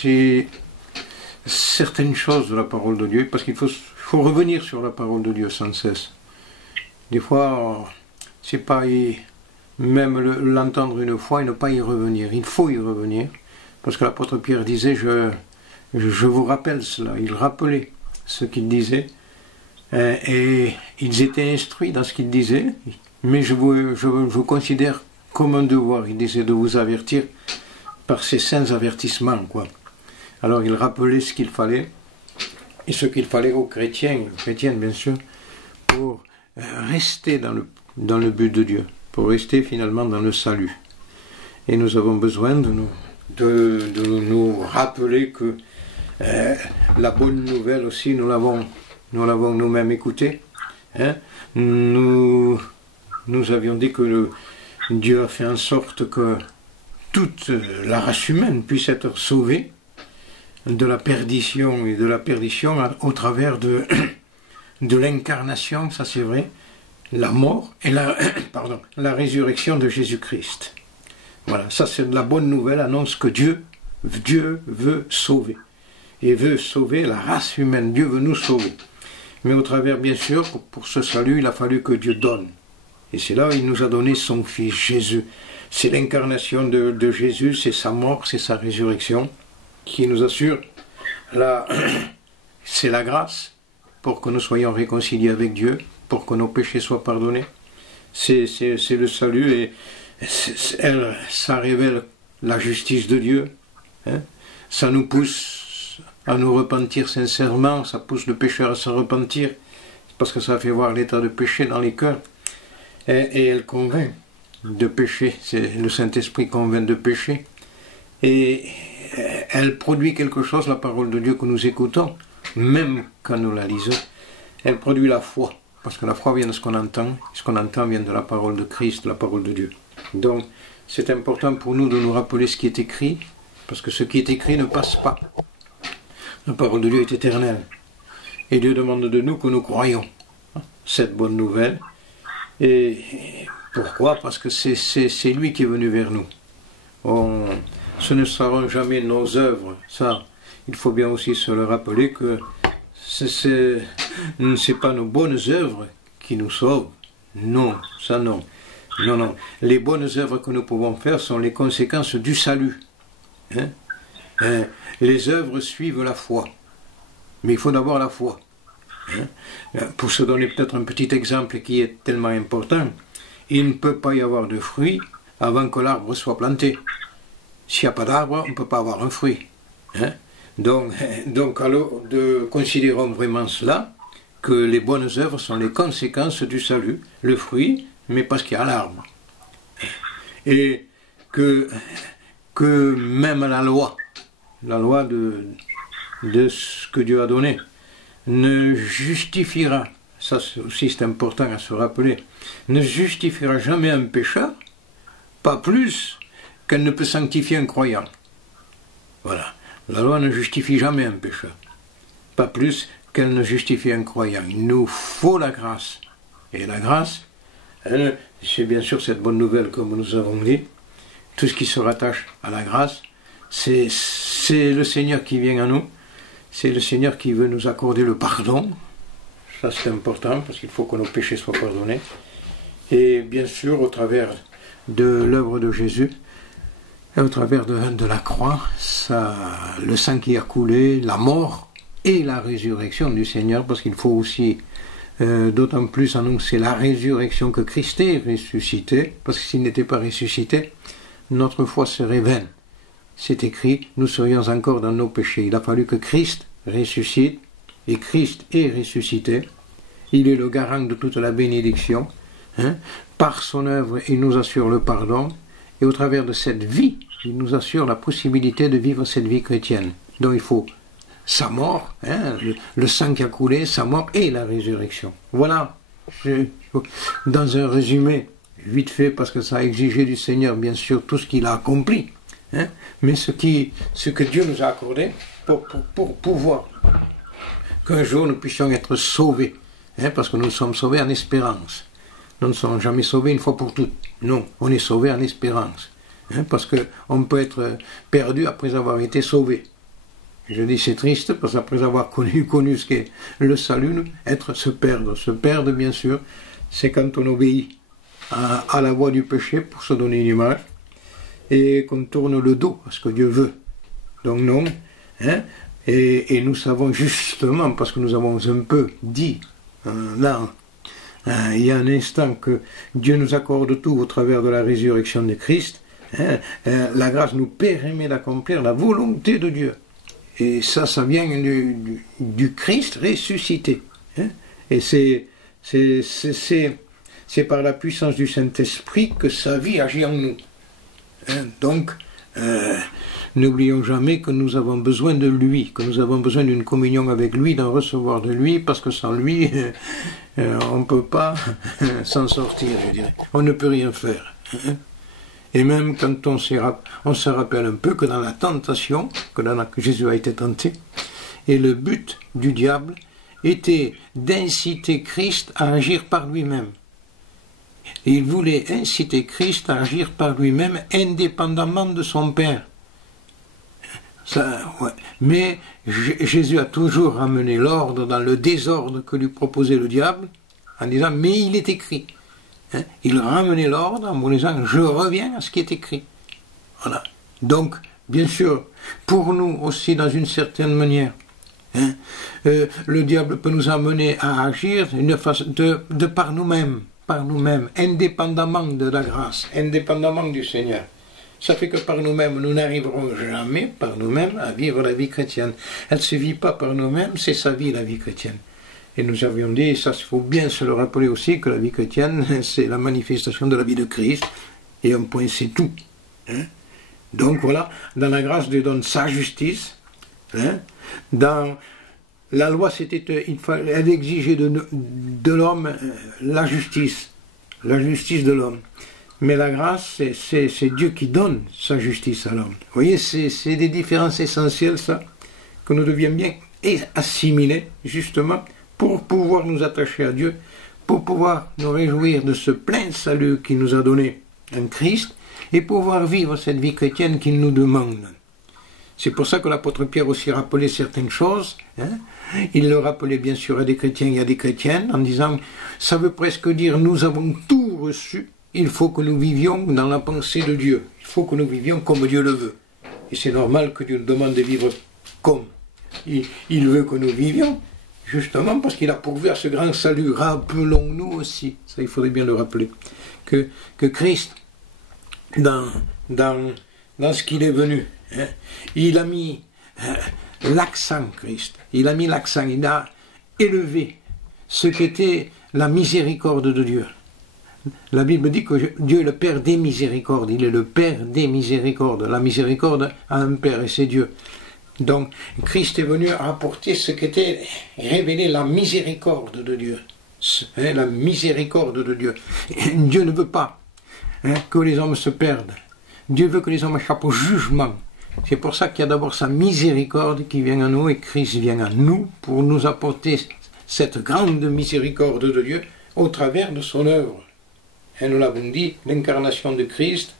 C'est certaines choses de la parole de Dieu, parce qu'il faut revenir sur la parole de Dieu sans cesse. Des fois, c'est pas même l'entendre une fois et ne pas y revenir. Il faut y revenir, parce que l'apôtre Pierre disait, je vous rappelle cela. Il rappelait ce qu'il disait, et ils étaient instruits dans ce qu'il disait, mais je vous considère comme un devoir, il disait, de vous avertir par ces saints avertissements, quoi. Alors il rappelait ce qu'il fallait, et ce qu'il fallait aux chrétiens bien sûr, pour rester dans le but de Dieu, pour rester finalement dans le salut. Et nous avons besoin de nous rappeler que la bonne nouvelle aussi, nous l'avons nous-mêmes écoutée. Hein? Nous avions dit que Dieu a fait en sorte que toute la race humaine puisse être sauvée de la perdition au travers de l'incarnation, ça c'est vrai, la mort et la résurrection de Jésus-Christ. Voilà, ça c'est de la bonne nouvelle, annonce que Dieu veut sauver. Et veut sauver la race humaine, Dieu veut nous sauver. Mais au travers, bien sûr, pour ce salut, il a fallu que Dieu donne. Et c'est là où il nous a donné son Fils, Jésus. C'est l'incarnation de Jésus, c'est sa mort, c'est sa résurrection, qui nous assure, c'est la grâce, pour que nous soyons réconciliés avec Dieu, pour que nos péchés soient pardonnés. C'est le salut, et ça révèle la justice de Dieu. Hein? Ça nous pousse à nous repentir sincèrement, ça pousse le pécheur à se repentir, parce que ça fait voir l'état de péché dans les cœurs, et elle convainc de péché, le Saint-Esprit convainc de péché, et elle produit quelque chose, la parole de Dieu que nous écoutons, même quand nous la lisons, elle produit la foi, parce que la foi vient de ce qu'on entend, et ce qu'on entend vient de la parole de Christ, de la parole de Dieu. Donc, c'est important pour nous de nous rappeler ce qui est écrit, parce que ce qui est écrit ne passe pas. La parole de Dieu est éternelle. Et Dieu demande de nous que nous croyions cette bonne nouvelle. Et pourquoi? Parce que c'est lui qui est venu vers nous. Ce ne seront jamais nos œuvres. Ça, il faut bien aussi se le rappeler que ce n'est pas nos bonnes œuvres qui nous sauvent. Non, ça non. Non. Les bonnes œuvres que nous pouvons faire sont les conséquences du salut. Les œuvres suivent la foi. Mais il faut d'abord la foi. Pour se donner peut-être un petit exemple qui est tellement important, il ne peut pas y avoir de fruit avant que l'arbre soit planté. S'il n'y a pas d'arbre, on ne peut pas avoir un fruit. Donc alors, considérons vraiment cela, que les bonnes œuvres sont les conséquences du salut, le fruit, mais parce qu'il y a l'arbre. Et que même la loi de ce que Dieu a donné, ne justifiera, ça aussi c'est important à se rappeler, ne justifiera jamais un pécheur, pas plus qu'elle ne peut sanctifier un croyant. Voilà, la loi ne justifie jamais un pécheur, pas plus qu'elle ne justifie un croyant. Il nous faut la grâce, et la grâce, c'est bien sûr cette bonne nouvelle comme nous avons dit, tout ce qui se rattache à la grâce, c'est le Seigneur qui vient à nous, c'est le Seigneur qui veut nous accorder le pardon. Ça c'est important parce qu'il faut que nos péchés soient pardonnés. Et bien sûr, au travers de l'œuvre de Jésus, et au travers de la croix, le sang qui a coulé, la mort et la résurrection du Seigneur, parce qu'il faut aussi d'autant plus annoncer la résurrection que Christ est ressuscité, parce que s'il n'était pas ressuscité, notre foi serait vaine. C'est écrit, nous serions encore dans nos péchés. Il a fallu que Christ ressuscite, et Christ est ressuscité. Il est le garant de toute la bénédiction. Par son œuvre, il nous assure le pardon, et au travers de cette vie, il nous assure la possibilité de vivre cette vie chrétienne. Donc il faut sa mort, le sang qui a coulé, sa mort et la résurrection. Voilà, dans un résumé, vite fait, parce que ça a exigé du Seigneur, bien sûr, tout ce qu'il a accompli. Mais ce que Dieu nous a accordé pour pouvoir qu'un jour nous puissions être sauvés, parce que nous sommes sauvés en espérance. Nous ne sommes jamais sauvés une fois pour toutes. Non, on est sauvés en espérance. Parce qu'on peut être perdu après avoir été sauvé. Je dis c'est triste parce qu'après avoir connu ce qu'est le salut, se perdre. Se perdre, bien sûr, c'est quand on obéit à la voie du péché pour se donner une image et qu'on tourne le dos à ce que Dieu veut. Donc non. Hein, et nous savons justement, parce que nous avons un peu dit là, il y a un instant, que Dieu nous accorde tout au travers de la résurrection de Christ. Hein, la grâce nous permet d'accomplir la volonté de Dieu. Et ça vient du Christ ressuscité. Hein, et c'est par la puissance du Saint-Esprit que sa vie agit en nous. Hein, donc, n'oublions jamais que nous avons besoin de lui, que nous avons besoin d'une communion avec lui, d'en recevoir de lui, parce que sans lui, on ne peut pas s'en sortir, je dirais. On ne peut rien faire. Hein. Et même quand on se rappelle un peu que dans la tentation, que Jésus a été tenté, et le but du diable était d'inciter Christ à agir par lui-même. Il voulait inciter Christ à agir par lui-même indépendamment de son Père. Ça, ouais. Mais Jésus a toujours ramené l'ordre dans le désordre que lui proposait le diable, en disant « mais il est écrit ». Hein? Il ramenait l'ordre en disant « je reviens à ce qui est écrit ». Voilà. Donc, bien sûr, pour nous aussi, dans une certaine manière, hein, le diable peut nous amener à agir de par nous-mêmes, indépendamment de la grâce, indépendamment du Seigneur. Ça fait que par nous-mêmes, nous n'arriverons jamais, par nous-mêmes, à vivre la vie chrétienne. Elle ne se vit pas par nous-mêmes, c'est sa vie, la vie chrétienne. Et nous avions dit, ça il faut bien se le rappeler aussi, que la vie chrétienne, c'est la manifestation de la vie de Christ, et un point, c'est tout. Hein? Donc voilà, dans la grâce Dieu donne sa justice, hein? Dans la loi, elle exigeait de l'homme la justice de l'homme. Mais la grâce, c'est Dieu qui donne sa justice à l'homme. Vous voyez, c'est des différences essentielles, ça, que nous devions bien assimiler, justement, pour pouvoir nous attacher à Dieu, pour pouvoir nous réjouir de ce plein salut qu'il nous a donné en Christ, et pouvoir vivre cette vie chrétienne qu'il nous demande. C'est pour ça que l'apôtre Pierre aussi rappelait certaines choses. Hein. Il le rappelait bien sûr à des chrétiens et à des chrétiennes, en disant, ça veut presque dire, nous avons tout reçu, il faut que nous vivions dans la pensée de Dieu. Il faut que nous vivions comme Dieu le veut. Et c'est normal que Dieu nous demande de vivre comme il veut que nous vivions, justement parce qu'il a pourvu à ce grand salut. Rappelons-nous aussi, ça il faudrait bien le rappeler, que Christ, dans ce qu'il est venu, hein, il a mis l'accent, Christ, il a élevé ce qu'était la miséricorde de Dieu. La Bible dit que Dieu est le Père des miséricordes, il est le Père des miséricordes. La miséricorde a un Père et c'est Dieu. Donc Christ est venu apporter ce qu'était révéler la miséricorde de Dieu. Hein, la miséricorde de Dieu. Dieu ne veut pas que les hommes se perdent. Dieu veut que les hommes échappent au jugement. C'est pour ça qu'il y a d'abord sa miséricorde qui vient à nous et Christ vient à nous pour nous apporter cette grande miséricorde de Dieu au travers de son œuvre. Et nous l'avons dit, l'incarnation de Christ,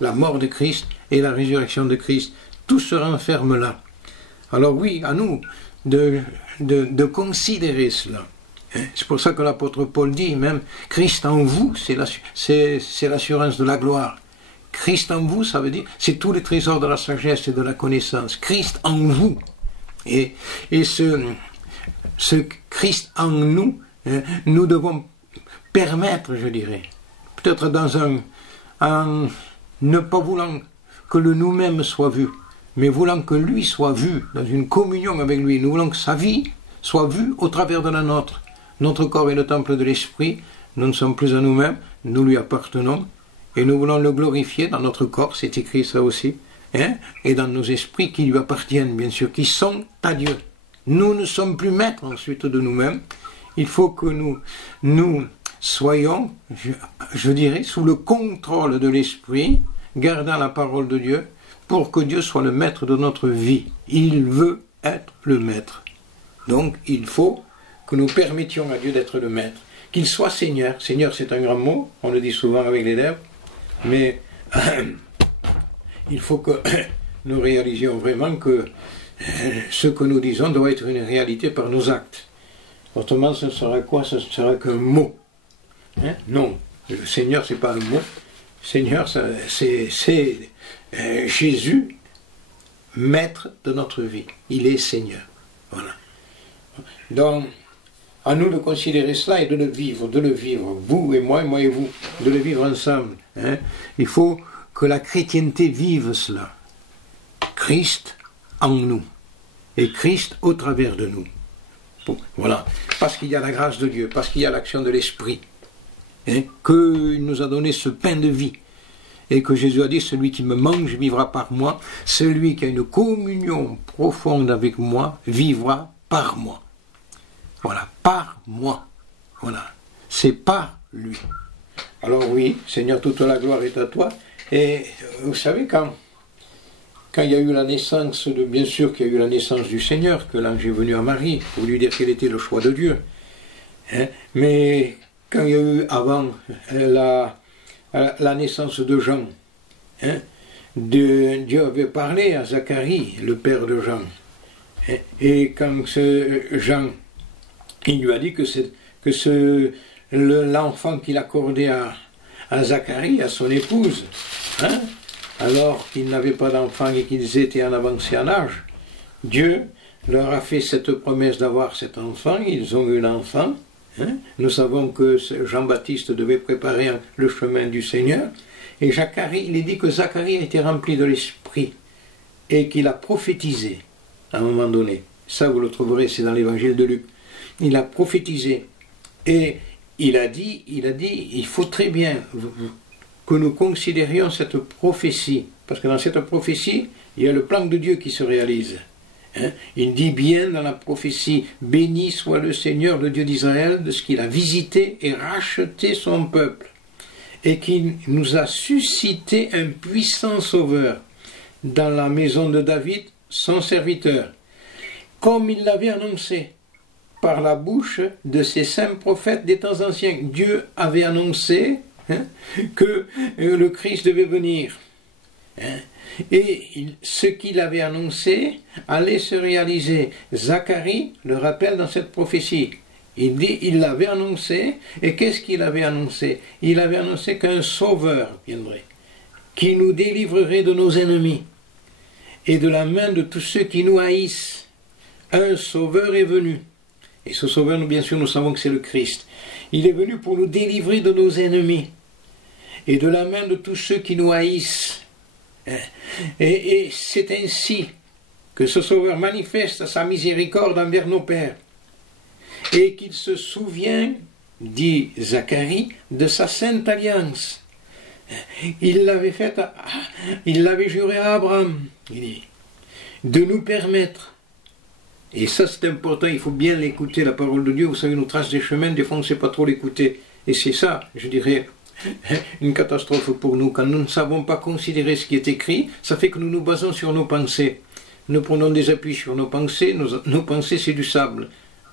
la mort de Christ et la résurrection de Christ, tout se renferme là. Alors oui, à nous de considérer cela. C'est pour ça que l'apôtre Paul dit même, Christ en vous, c'est l'assurance de la gloire. Christ en vous, ça veut dire, c'est tous les trésors de la sagesse et de la connaissance. Christ en vous. Et ce Christ en nous, nous devons permettre, je dirais, peut-être en ne pas voulant que le nous-mêmes soit vu, mais voulant que lui soit vu, dans une communion avec lui, nous voulons que sa vie soit vue au travers de la nôtre. Notre corps est le temple de l'Esprit, nous ne sommes plus à nous-mêmes, nous lui appartenons, et nous voulons le glorifier dans notre corps, c'est écrit ça aussi, et dans nos esprits qui lui appartiennent, bien sûr, qui sont à Dieu. Nous ne sommes plus maîtres ensuite de nous-mêmes, il faut que nous soyons, je dirais, sous le contrôle de l'Esprit, gardant la parole de Dieu, pour que Dieu soit le maître de notre vie. Il veut être le maître. Donc, il faut que nous permettions à Dieu d'être le maître. Qu'il soit Seigneur. Seigneur, c'est un grand mot, on le dit souvent avec les lèvres, mais il faut que nous réalisions vraiment que ce que nous disons doit être une réalité par nos actes. Autrement, ce sera quoi? Ce sera qu'un mot. Hein? Non, le Seigneur, c'est pas un mot. Le Seigneur, c'est Jésus, maître de notre vie. Il est Seigneur. Voilà. Donc, à nous de considérer cela et de le vivre, vous et moi et vous, de le vivre ensemble. Hein? Il faut que la chrétienté vive cela. Christ en nous et Christ au travers de nous. Bon, voilà, parce qu'il y a la grâce de Dieu, parce qu'il y a l'action de l'Esprit, hein, qu'il nous a donné ce pain de vie, et que Jésus a dit, celui qui me mange vivra par moi, celui qui a une communion profonde avec moi vivra par moi. Voilà, par moi. Voilà, c'est par lui. Alors oui, Seigneur, toute la gloire est à toi, et vous savez, quand il y a eu la naissance, bien sûr qu'il y a eu la naissance du Seigneur, que l'ange est venu à Marie pour lui dire quel était le choix de Dieu. Hein, mais quand il y a eu avant la naissance de Jean, hein, Dieu avait parlé à Zacharie, le père de Jean. Hein, et quand Jean, il lui a dit que l'enfant qu'il accordait à Zacharie, à son épouse, hein, alors qu'ils n'avaient pas d'enfant et qu'ils étaient en avancée en âge, Dieu leur a fait cette promesse d'avoir cet enfant, ils ont eu l'enfant. Hein? Nous savons que Jean-Baptiste devait préparer le chemin du Seigneur, et Zacharie, il est dit que Zacharie a été rempli de l'Esprit, et qu'il a prophétisé, à un moment donné. Ça, vous le trouverez, c'est dans l'évangile de Luc. Il a prophétisé, et il a dit, il faut très bien que nous considérions cette prophétie, parce que dans cette prophétie, il y a le plan de Dieu qui se réalise. Hein? Il dit bien dans la prophétie, béni soit le Seigneur, le Dieu d'Israël, de ce qu'il a visité et racheté son peuple, et qu'il nous a suscité un puissant sauveur dans la maison de David, son serviteur, comme il l'avait annoncé par la bouche de ses saints prophètes des temps anciens. Dieu avait annoncé, hein, que le Christ devait venir. Hein, et ce qu'il avait annoncé allait se réaliser. Zacharie le rappelle dans cette prophétie. Il dit, il l'avait annoncé, et qu'est-ce qu'il avait annoncé? Il avait annoncé qu'un sauveur viendrait, qui nous délivrerait de nos ennemis, et de la main de tous ceux qui nous haïssent. Un sauveur est venu. Et ce sauveur, bien sûr, nous savons que c'est le Christ. Il est venu pour nous délivrer de nos ennemis et de la main de tous ceux qui nous haïssent. Et c'est ainsi que ce sauveur manifeste sa miséricorde envers nos pères et qu'il se souvient, dit Zacharie, de sa sainte alliance. Il l'avait faite, il l'avait juré à Abraham, il dit, de nous permettre. Et ça c'est important, il faut bien l'écouter, la parole de Dieu. Vous savez, nous trace des chemins, des fois on ne sait pas trop l'écouter. Et c'est ça, je dirais, une catastrophe pour nous. Quand nous ne savons pas considérer ce qui est écrit, ça fait que nous nous basons sur nos pensées. Nous prenons des appuis sur nos pensées, nos pensées c'est du sable.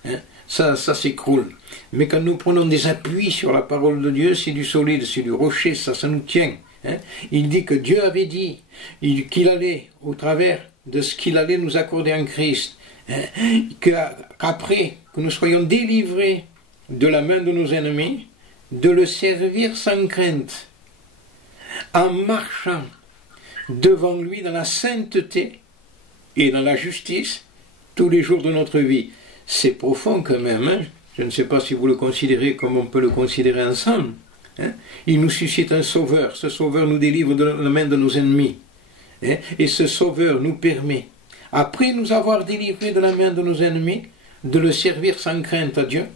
Hein? Ça s'écroule. Mais quand nous prenons des appuis sur la parole de Dieu, c'est du solide, c'est du rocher, ça nous tient. Hein? Il dit que Dieu avait dit qu'il allait, au travers de ce qu'il allait nous accorder en Christ, qu'après que nous soyons délivrés de la main de nos ennemis, de le servir sans crainte, en marchant devant lui dans la sainteté et dans la justice tous les jours de notre vie. C'est profond quand même, hein? Je ne sais pas si vous le considérez comme on peut le considérer ensemble. Hein? Il nous suscite un sauveur, ce sauveur nous délivre de la main de nos ennemis, hein? Et ce sauveur nous permet, après nous avoir délivrés de la main de nos ennemis, de le servir sans crainte à Dieu,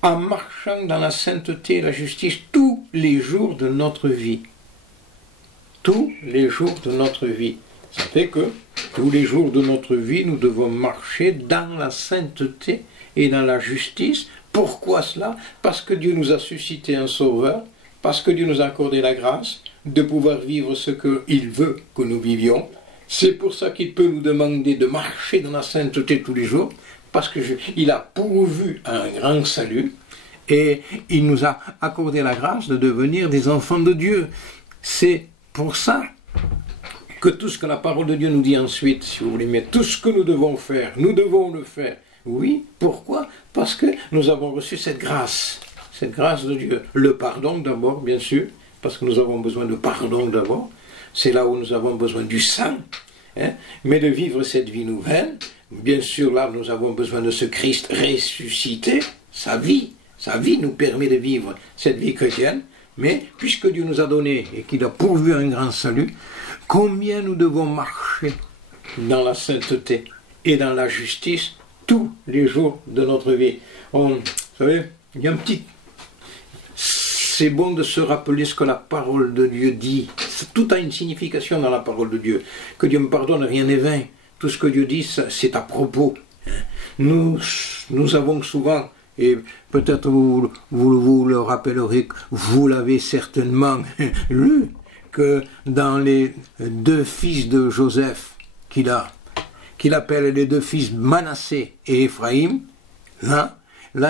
en marchant dans la sainteté et la justice tous les jours de notre vie. Tous les jours de notre vie. Ça fait que tous les jours de notre vie, nous devons marcher dans la sainteté et dans la justice. Pourquoi cela? Parce que Dieu nous a suscité un sauveur, parce que Dieu nous a accordé la grâce de pouvoir vivre ce qu'il veut que nous vivions. C'est pour ça qu'il peut nous demander de marcher dans la sainteté tous les jours, parce qu'il a pourvu un grand salut, et il nous a accordé la grâce de devenir des enfants de Dieu. C'est pour ça que tout ce que la parole de Dieu nous dit ensuite, si vous voulez, mais tout ce que nous devons faire, nous devons le faire. Oui, pourquoi? Parce que nous avons reçu cette grâce de Dieu. Le pardon d'abord, bien sûr, parce que nous avons besoin de pardon d'abord. C'est là où nous avons besoin du sang, hein, mais de vivre cette vie nouvelle. Bien sûr, là, nous avons besoin de ce Christ ressuscité. Sa vie nous permet de vivre cette vie chrétienne. Mais puisque Dieu nous a donné et qu'il a pourvu un grand salut, combien nous devons marcher dans la sainteté et dans la justice tous les jours de notre vie. Vous savez, il y a un petit... C'est bon de se rappeler ce que la parole de Dieu dit. Tout a une signification dans la parole de Dieu. Que Dieu me pardonne, rien n'est vain. Tout ce que Dieu dit, c'est à propos. Nous avons souvent, et peut-être vous le rappellerez, vous l'avez certainement lu, que dans les deux fils de Joseph, qu'il appelle les deux fils Manassé et Éphraïm, là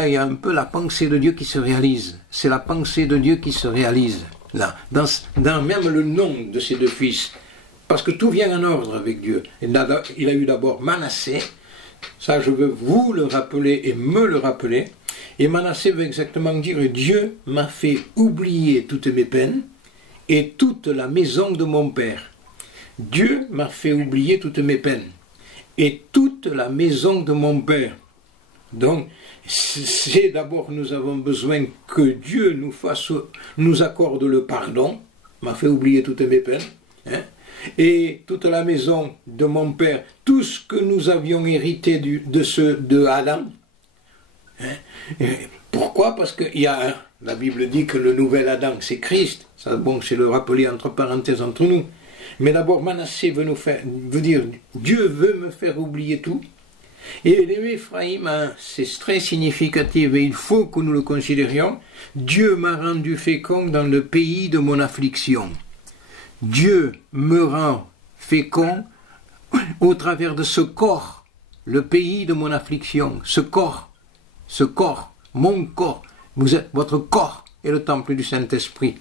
il y a un peu la pensée de Dieu qui se réalise. C'est la pensée de Dieu qui se réalise, là, dans même le nom de ces deux fils. Parce que tout vient en ordre avec Dieu. Il a eu d'abord Manassé, ça je veux vous le rappeler et me le rappeler. Et Manassé veut exactement dire « Dieu m'a fait oublier toutes mes peines et toute la maison de mon père. » Dieu m'a fait oublier toutes mes peines et toute la maison de mon père. Donc, c'est d'abord nous avons besoin que Dieu nous accorde le pardon, m'a fait oublier toutes mes peines, hein, et toute la maison de mon père, tout ce que nous avions hérité de Adam. Hein. Pourquoi? Parce que la Bible dit que le nouvel Adam, c'est Christ. Ça, bon, c'est le rappeler entre parenthèses entre nous. Mais d'abord, Manassé veut dire, Dieu veut me faire oublier tout. Et l'Éphraïm, c'est très significatif et il faut que nous le considérions. Dieu m'a rendu fécond dans le pays de mon affliction. Dieu me rend fécond au travers de ce corps, le pays de mon affliction, ce corps, mon corps, votre corps est le temple du Saint-Esprit.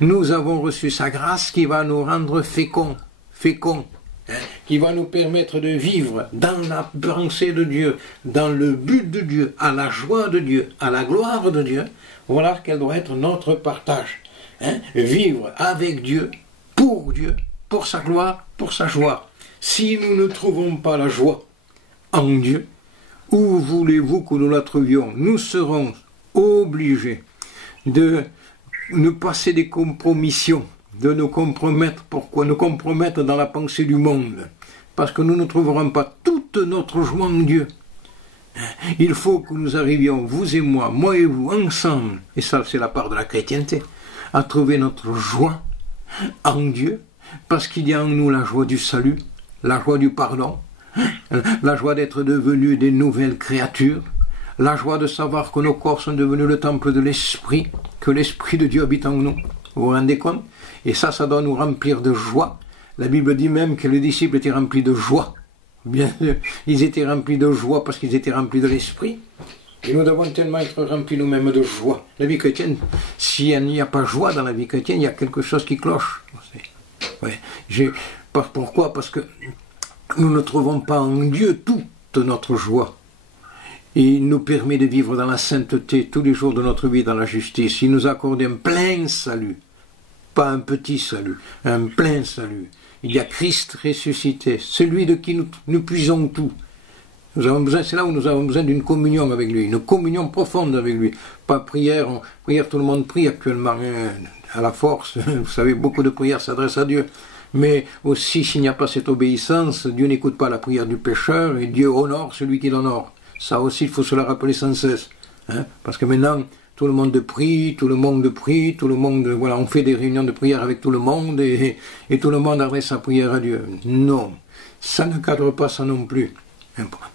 Nous avons reçu sa grâce qui va nous rendre féconds, qui va nous permettre de vivre dans la pensée de Dieu, dans le but de Dieu, à la joie de Dieu, à la gloire de Dieu. Voilà quel doit être notre partage. Vivre avec Dieu, pour sa gloire, pour sa joie. Si nous ne trouvons pas la joie en Dieu, où voulez-vous que nous la trouvions? Nous serons obligés de nous passer des compromissions, de nous compromettre. Pourquoi? Nous compromettre dans la pensée du monde. Parce que nous ne trouverons pas toute notre joie en Dieu. Il faut que nous arrivions, vous et moi et vous, ensemble, et ça c'est la part de la chrétienté, à trouver notre joie en Dieu, parce qu'il y a en nous la joie du salut, la joie du pardon, la joie d'être devenus des nouvelles créatures, la joie de savoir que nos corps sont devenus le temple de l'Esprit, que l'Esprit de Dieu habite en nous. Vous vous rendez compte? Et ça doit nous remplir de joie. La Bible dit même que les disciples étaient remplis de joie. Bien sûr, ils étaient remplis de joie parce qu'ils étaient remplis de l'Esprit. Et nous devons tellement être remplis nous-mêmes de joie. La vie chrétienne, s'il n'y a pas joie dans la vie chrétienne, il y a quelque chose qui cloche. Ouais. Pourquoi? Parce que nous ne trouvons pas en Dieu toute notre joie. Il nous permet de vivre dans la sainteté tous les jours de notre vie, dans la justice. Il nous accorde un plein salut. Pas un petit salut, un plein salut. Il y a Christ ressuscité, celui de qui nous puisons tout. C'est là où nous avons besoin d'une communion avec lui, une communion profonde avec lui. Pas prière, tout le monde prie actuellement à la force. Vous savez, beaucoup de prières s'adressent à Dieu. Mais aussi, s'il n'y a pas cette obéissance, Dieu n'écoute pas la prière du pécheur et Dieu honore celui qui l'honore. Ça aussi, il faut se le rappeler sans cesse. Parce que maintenant, tout le monde prie, voilà, on fait des réunions de prière avec tout le monde et tout le monde adresse sa prière à Dieu. Non, ça ne cadre pas ça non plus.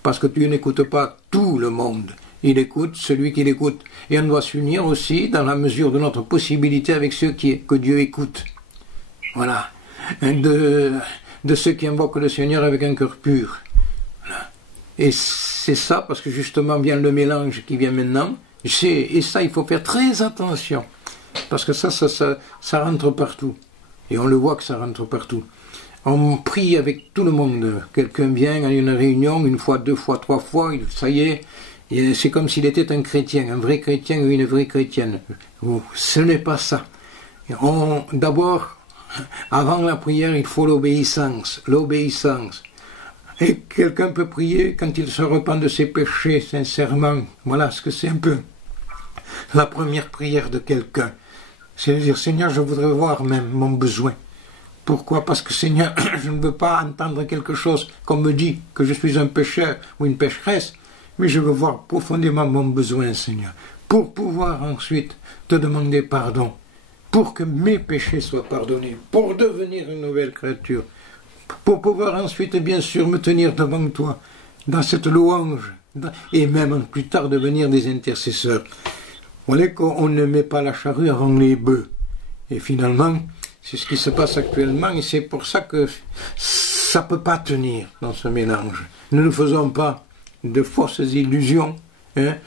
Parce que Dieu n'écoute pas tout le monde. Il écoute celui qui l'écoute. Et on doit s'unir aussi dans la mesure de notre possibilité avec ceux que Dieu écoute. Voilà. De ceux qui invoquent le Seigneur avec un cœur pur. Voilà. Et c'est ça, parce que justement vient le mélange qui vient maintenant. Et ça, il faut faire très attention. Parce que ça rentre partout. Et on le voit que ça rentre partout. On prie avec tout le monde. Quelqu'un vient à une réunion, une fois, deux fois, trois fois, ça y est, c'est comme s'il était un chrétien, un vrai chrétien ou une vraie chrétienne. Ce n'est pas ça. D'abord, avant la prière, il faut l'obéissance. L'obéissance. Et quelqu'un peut prier quand il se repent de ses péchés, sincèrement. Voilà ce que c'est un peu la première prière de quelqu'un. C'est de dire, Seigneur, je voudrais voir même mon besoin. Pourquoi? Parce que, Seigneur, je ne veux pas entendre quelque chose qu'on me dit que je suis un pécheur ou une pécheresse, mais je veux voir profondément mon besoin, Seigneur, pour pouvoir ensuite te demander pardon, pour que mes péchés soient pardonnés, pour devenir une nouvelle créature, pour pouvoir ensuite, bien sûr, me tenir devant toi, dans cette louange, et même plus tard devenir des intercesseurs. Vous voyez qu'on ne met pas la charrue avant les bœufs. Et finalement, c'est ce qui se passe actuellement, et c'est pour ça que ça ne peut pas tenir dans ce mélange. Ne nous faisons pas de fausses illusions. Hein.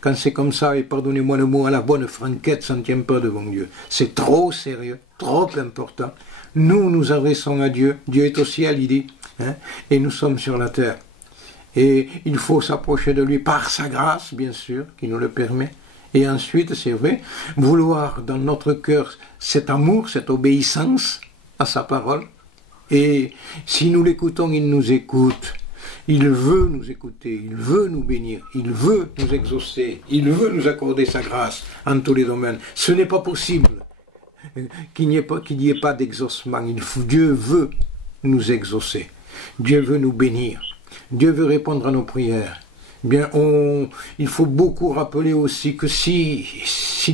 Quand c'est comme ça, et pardonnez-moi le mot, à la bonne franquette, ça ne tient pas devant Dieu. C'est trop sérieux, trop important. Nous nous adressons à Dieu. Dieu est au ciel, il dit, hein, et nous sommes sur la terre. Et il faut s'approcher de lui par sa grâce, bien sûr, qui nous le permet. Et ensuite, c'est vrai, vouloir dans notre cœur cet amour, cette obéissance à sa parole. Et si nous l'écoutons, il nous écoute. Il veut nous écouter, il veut nous bénir, il veut nous exaucer, il veut nous accorder sa grâce en tous les domaines. Ce n'est pas possible qu'il n'y ait pas d'exaucement. Dieu veut nous exaucer. Dieu veut nous bénir. Dieu veut répondre à nos prières. Bien, il faut beaucoup rappeler aussi que s'il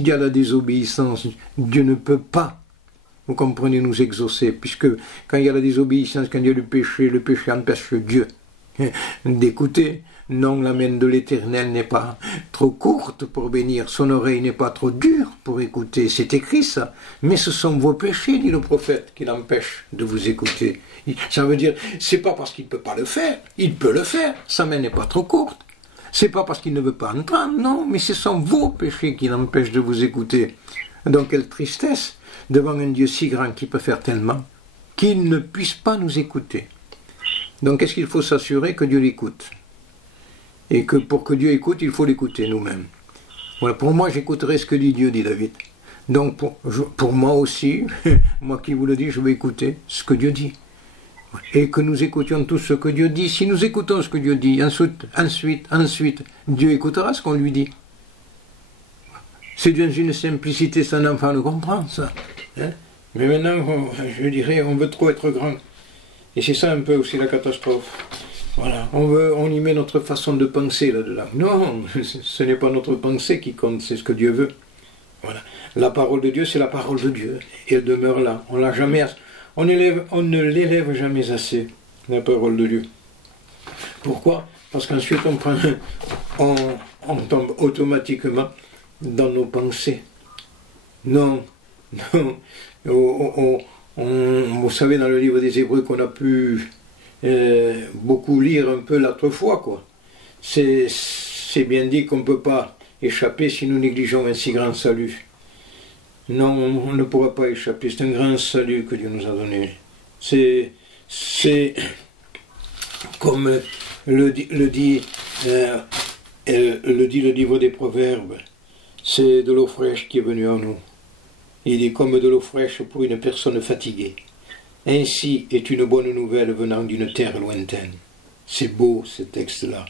y a la désobéissance, Dieu ne peut pas, vous comprenez, nous exaucer, puisque quand il y a la désobéissance, quand il y a le péché empêche Dieu d'écouter. Non, la main de l'Éternel n'est pas trop courte pour bénir, son oreille n'est pas trop dure pour écouter, c'est écrit ça. Mais ce sont vos péchés, dit le prophète, qui l'empêchent de vous écouter. Ça veut dire, c'est pas parce qu'il ne peut pas le faire, il peut le faire, sa main n'est pas trop courte. C'est pas parce qu'il ne veut pas entendre, non, mais ce sont vos péchés qui l'empêchent de vous écouter. Donc quelle tristesse devant un Dieu si grand qui peut faire tellement, qu'il ne puisse pas nous écouter. Donc est-ce qu'il faut s'assurer que Dieu l'écoute? Et que pour que Dieu écoute, il faut l'écouter nous-mêmes. Voilà, pour moi, j'écouterai ce que dit Dieu, dit David. Donc pour moi aussi, moi qui vous le dis, je vais écouter ce que Dieu dit. Et que nous écoutions tous ce que Dieu dit. Si nous écoutons ce que Dieu dit, ensuite, Dieu écoutera ce qu'on lui dit. C'est d'une simplicité, c'est un enfant le comprend, ça. Hein? Mais maintenant, je dirais, on veut trop être grand. Et c'est ça un peu aussi la catastrophe. Voilà, on y met notre façon de penser là-dedans. Non, ce n'est pas notre pensée qui compte, c'est ce que Dieu veut. Voilà. La parole de Dieu, c'est la parole de Dieu. Et elle demeure là. On ne l'élève jamais assez, la parole de Dieu. Pourquoi? Parce qu'ensuite on tombe automatiquement dans nos pensées. Non. Vous savez, dans le livre des Hébreux qu'on a pu beaucoup lire un peu l'autre fois, quoi. C'est bien dit qu'on ne peut pas échapper si nous négligeons un si grand salut. Non, on ne pourra pas échapper. C'est un grand salut que Dieu nous a donné. C'est comme le dit le livre des Proverbes, c'est de l'eau fraîche qui est venue en nous. Il est comme de l'eau fraîche pour une personne fatiguée. Ainsi est une bonne nouvelle venant d'une terre lointaine. C'est beau ce texte-là.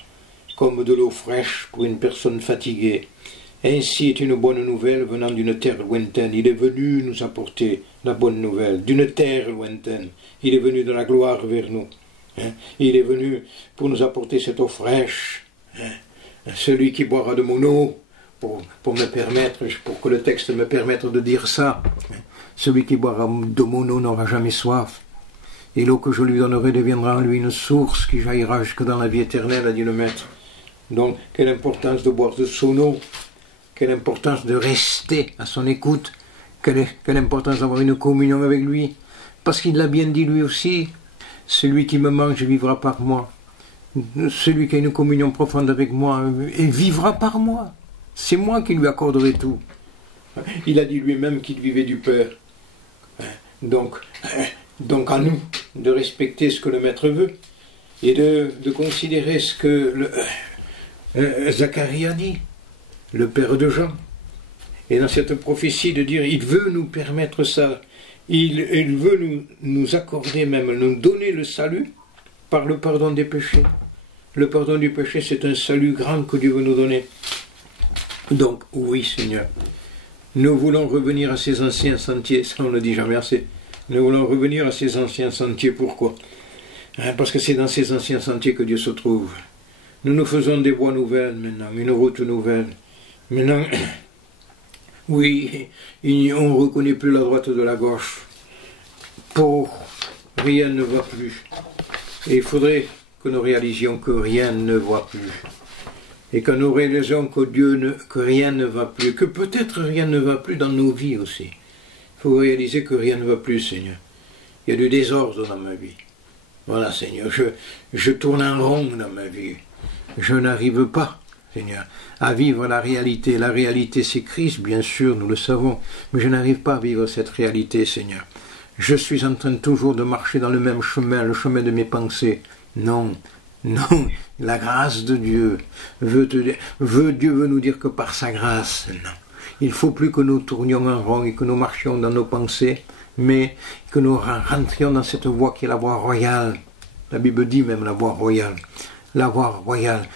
Comme de l'eau fraîche pour une personne fatiguée. Ainsi est une bonne nouvelle venant d'une terre lointaine. Il est venu nous apporter la bonne nouvelle d'une terre lointaine. Il est venu de la gloire vers nous. Il est venu pour nous apporter cette eau fraîche. Celui qui boira de mon eau, pour me permettre, pour que le texte me permette de dire ça. Celui qui boira de mon eau n'aura jamais soif. Et l'eau que je lui donnerai deviendra en lui une source qui jaillira jusque dans la vie éternelle, a dit le Maître. Donc, quelle importance de boire de son eau. Quelle importance de rester à son écoute. Quelle importance d'avoir une communion avec lui. Parce qu'il l'a bien dit lui aussi. Celui qui me mange vivra par moi. Celui qui a une communion profonde avec moi et vivra par moi. C'est moi qui lui accorderai tout. Il a dit lui-même qu'il vivait du Père. Donc, donc à nous de respecter ce que le Maître veut et de considérer ce que Zacharie a dit, le père de Jean. Et dans cette prophétie de dire, il veut nous permettre ça, il veut nous accorder même, nous donner le salut par le pardon des péchés. Le pardon du péché, c'est un salut grand que Dieu veut nous donner. Donc, oui Seigneur, nous voulons revenir à ces anciens sentiers, ça on ne dit jamais assez. Nous voulons revenir à ces anciens sentiers, pourquoi? Parce que c'est dans ces anciens sentiers que Dieu se trouve. Nous nous faisons des voies nouvelles maintenant, une route nouvelle. Maintenant, oui, on ne reconnaît plus la droite de la gauche. Rien ne va plus. Et il faudrait que nous réalisions que rien ne va plus. Et que nous réalisions que rien ne va plus. Que peut-être rien ne va plus dans nos vies aussi. Il faut réaliser que rien ne va plus, Seigneur. Il y a du désordre dans ma vie. Voilà, Seigneur, je tourne en rond dans ma vie. Je n'arrive pas, Seigneur, à vivre la réalité. La réalité, c'est Christ, bien sûr, nous le savons. Mais je n'arrive pas à vivre cette réalité, Seigneur. Je suis en train toujours de marcher dans le même chemin, le chemin de mes pensées. Non, non, la grâce de Dieu Dieu veut nous dire que par sa grâce, non. Il ne faut plus que nous tournions en rond et que nous marchions dans nos pensées, mais que nous rentrions dans cette voie qui est la voie royale. La Bible dit même la voie royale. La voie royale,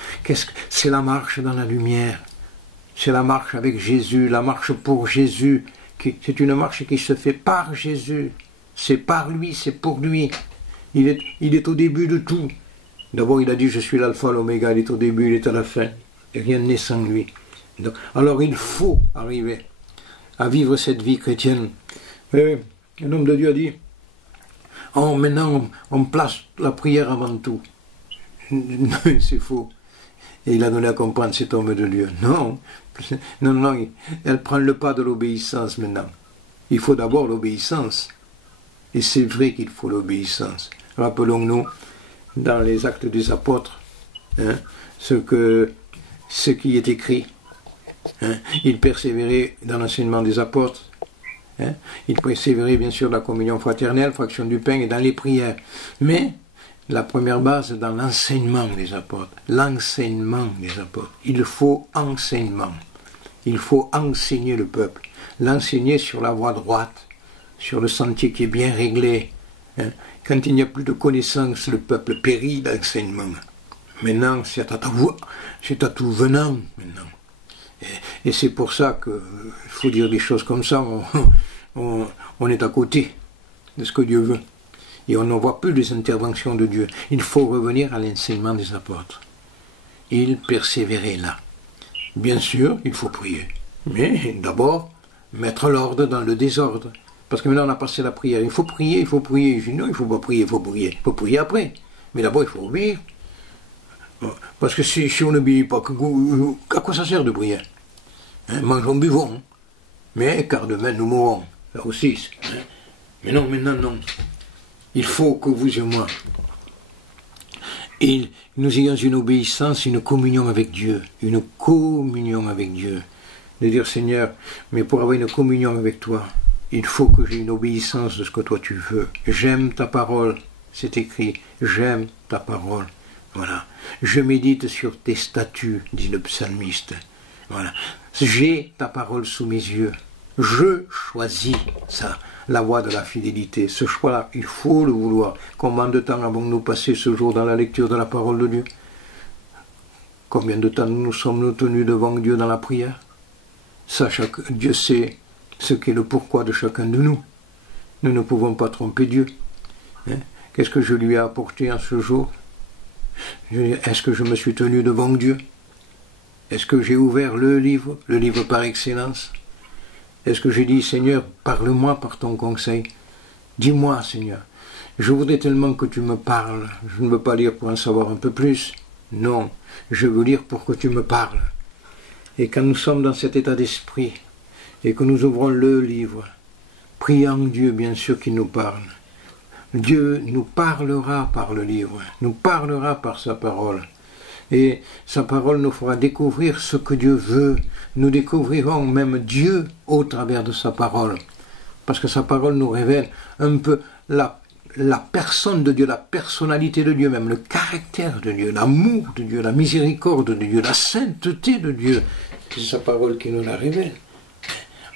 c'est la marche dans la lumière. C'est la marche avec Jésus, la marche pour Jésus. C'est une marche qui se fait par Jésus. C'est par lui, c'est pour lui. Il est au début de tout. D'abord, il a dit, je suis l'alpha, l'oméga, il est au début, il est à la fin. Et rien n'est sans lui. Donc, alors, il faut arriver à vivre cette vie chrétienne. Un homme de Dieu a dit, maintenant, on place la prière avant tout. Non, c'est faux. Et il a donné à comprendre cet homme de Dieu. Non, elle prend le pas de l'obéissance maintenant. Il faut d'abord l'obéissance. Et c'est vrai qu'il faut l'obéissance. Rappelons-nous, dans les Actes des Apôtres, ce qui est écrit. Il persévérait dans l'enseignement des apôtres. Il persévérait bien sûr dans la communion fraternelle, fraction du pain et dans les prières. Mais la première base dans l'enseignement des apôtres. L'enseignement des apôtres. Il faut enseignement. Il faut enseigner le peuple. L'enseigner sur la voie droite, sur le sentier qui est bien réglé. Quand il n'y a plus de connaissances, le peuple périt d'enseignement. Maintenant, c'est à tout venant maintenant. Et c'est pour ça qu'il faut dire des choses comme ça. On est à côté de ce que Dieu veut. Et on ne voit plus les interventions de Dieu. Il faut revenir à l'enseignement des apôtres. Il persévérait là. Bien sûr, il faut prier. Mais d'abord, mettre l'ordre dans le désordre. Parce que maintenant on a passé la prière. Il faut prier, il faut prier. Je dis non, il ne faut pas prier, il faut prier. Il faut prier après. Mais d'abord, il faut obéir. Parce que si on n'obéit pas, à quoi ça sert de prier? Mangeons, buvons. Mais car demain nous mourrons. Là aussi. Mais non, maintenant non. Il faut que vous et moi, et nous ayons une obéissance, une communion avec Dieu. Une communion avec Dieu. De dire, Seigneur, mais pour avoir une communion avec toi, il faut que j'ai une obéissance de ce que toi tu veux. J'aime ta parole. C'est écrit, j'aime ta parole. Voilà. Je médite sur tes statuts, dit le psalmiste. Voilà. J'ai ta parole sous mes yeux. Je choisis ça, la voie de la fidélité. Ce choix-là, il faut le vouloir. Combien de temps avons-nous passé ce jour dans la lecture de la parole de Dieu? Combien de temps nous sommes tenus devant Dieu dans la prière? Ça, Dieu sait ce qu'est le pourquoi de chacun de nous. Nous ne pouvons pas tromper Dieu. Qu'est-ce que je lui ai apporté en ce jour? Est-ce que je me suis tenu devant Dieu? Est-ce que j'ai ouvert le livre par excellence? Est-ce que j'ai dit, Seigneur, parle-moi par ton conseil? Dis-moi, Seigneur, je voudrais tellement que tu me parles. Je ne veux pas lire pour en savoir un peu plus. Non, je veux lire pour que tu me parles. Et quand nous sommes dans cet état d'esprit, et que nous ouvrons le livre, prions Dieu, bien sûr, qu'il nous parle. Dieu nous parlera par le livre, nous parlera par sa parole. Et sa parole nous fera découvrir ce que Dieu veut. Nous découvrirons même Dieu au travers de sa parole. Parce que sa parole nous révèle un peu la personne de Dieu, la personnalité de Dieu, même le caractère de Dieu, l'amour de Dieu, la miséricorde de Dieu, la sainteté de Dieu. C'est sa parole qui nous la révèle.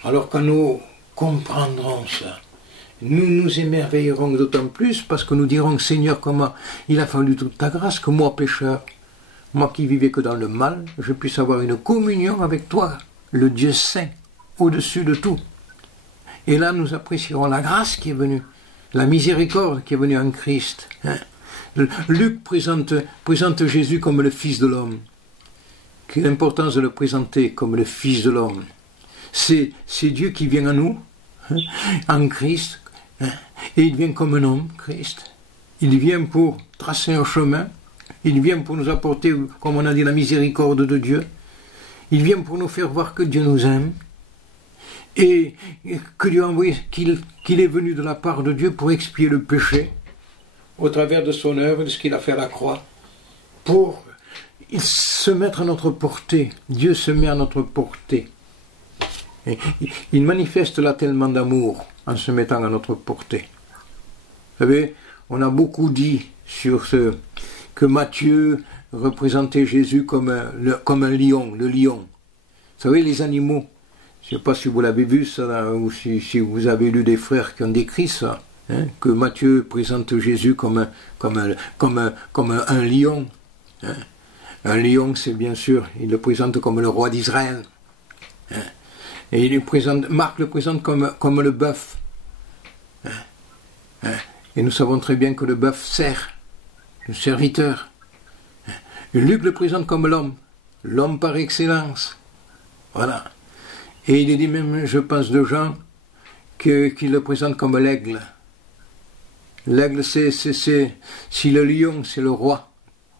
Alors quand nous comprendrons ça, nous nous émerveillerons d'autant plus parce que nous dirons, Seigneur, comment il a fallu toute ta grâce que moi, pécheur, moi qui vivais que dans le mal, je puisse avoir une communion avec toi, le Dieu saint, au-dessus de tout. Et là, nous apprécierons la grâce qui est venue, la miséricorde qui est venue en Christ. Luc présente Jésus comme le Fils de l'homme. Quelle importance de le présenter comme le Fils de l'homme. C'est Dieu qui vient à nous, en Christ, et il vient comme un homme, Christ. Il vient pour tracer un chemin, il vient pour nous apporter, comme on a dit, la miséricorde de Dieu. Il vient pour nous faire voir que Dieu nous aime, et que Dieu a envoyé, qu'il est venu de la part de Dieu pour expier le péché, au travers de son œuvre, de ce qu'il a fait à la croix, pour se mettre à notre portée. Dieu se met à notre portée. Et il manifeste là tellement d'amour en se mettant à notre portée. Vous savez, on a beaucoup dit sur ce que Matthieu représentait Jésus comme un lion, le lion. Vous savez, les animaux, je ne sais pas si vous l'avez vu ça, là, ou si vous avez lu des frères qui ont décrit ça, hein, que Matthieu présente Jésus comme un lion. Hein. Un lion, c'est bien sûr, il le présente comme le roi d'Israël. Hein. Et Marc le présente comme le bœuf. Hein. Hein. Et nous savons très bien que le bœuf sert, le serviteur. Hein. Et Luc le présente comme l'homme par excellence. Voilà. Et il est dit même, je pense, de Jean, qu'il le présente comme l'aigle. L'aigle, si le lion, c'est le roi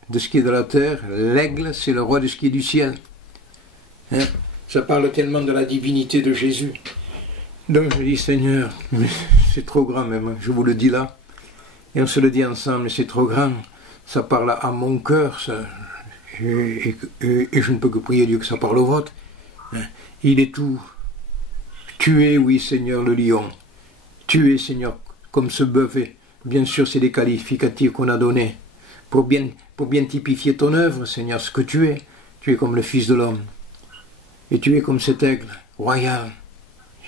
de ce qui est de la terre, l'aigle, c'est le roi de ce qui est du ciel. Hein? Ça parle tellement de la divinité de Jésus. Donc je dis, Seigneur, mais c'est trop grand même, je vous le dis là, et on se le dit ensemble, c'est trop grand, ça parle à mon cœur, ça, et je ne peux que prier Dieu que ça parle au vôtre. Hein? Il est tout. Tu es, oui Seigneur, le lion. Tu es, Seigneur, comme ce bœuf est. Bien sûr, c'est des qualificatifs qu'on a donnés pour bien typifier ton œuvre, Seigneur, ce que tu es. Tu es comme le Fils de l'homme. Et tu es comme cet aigle royal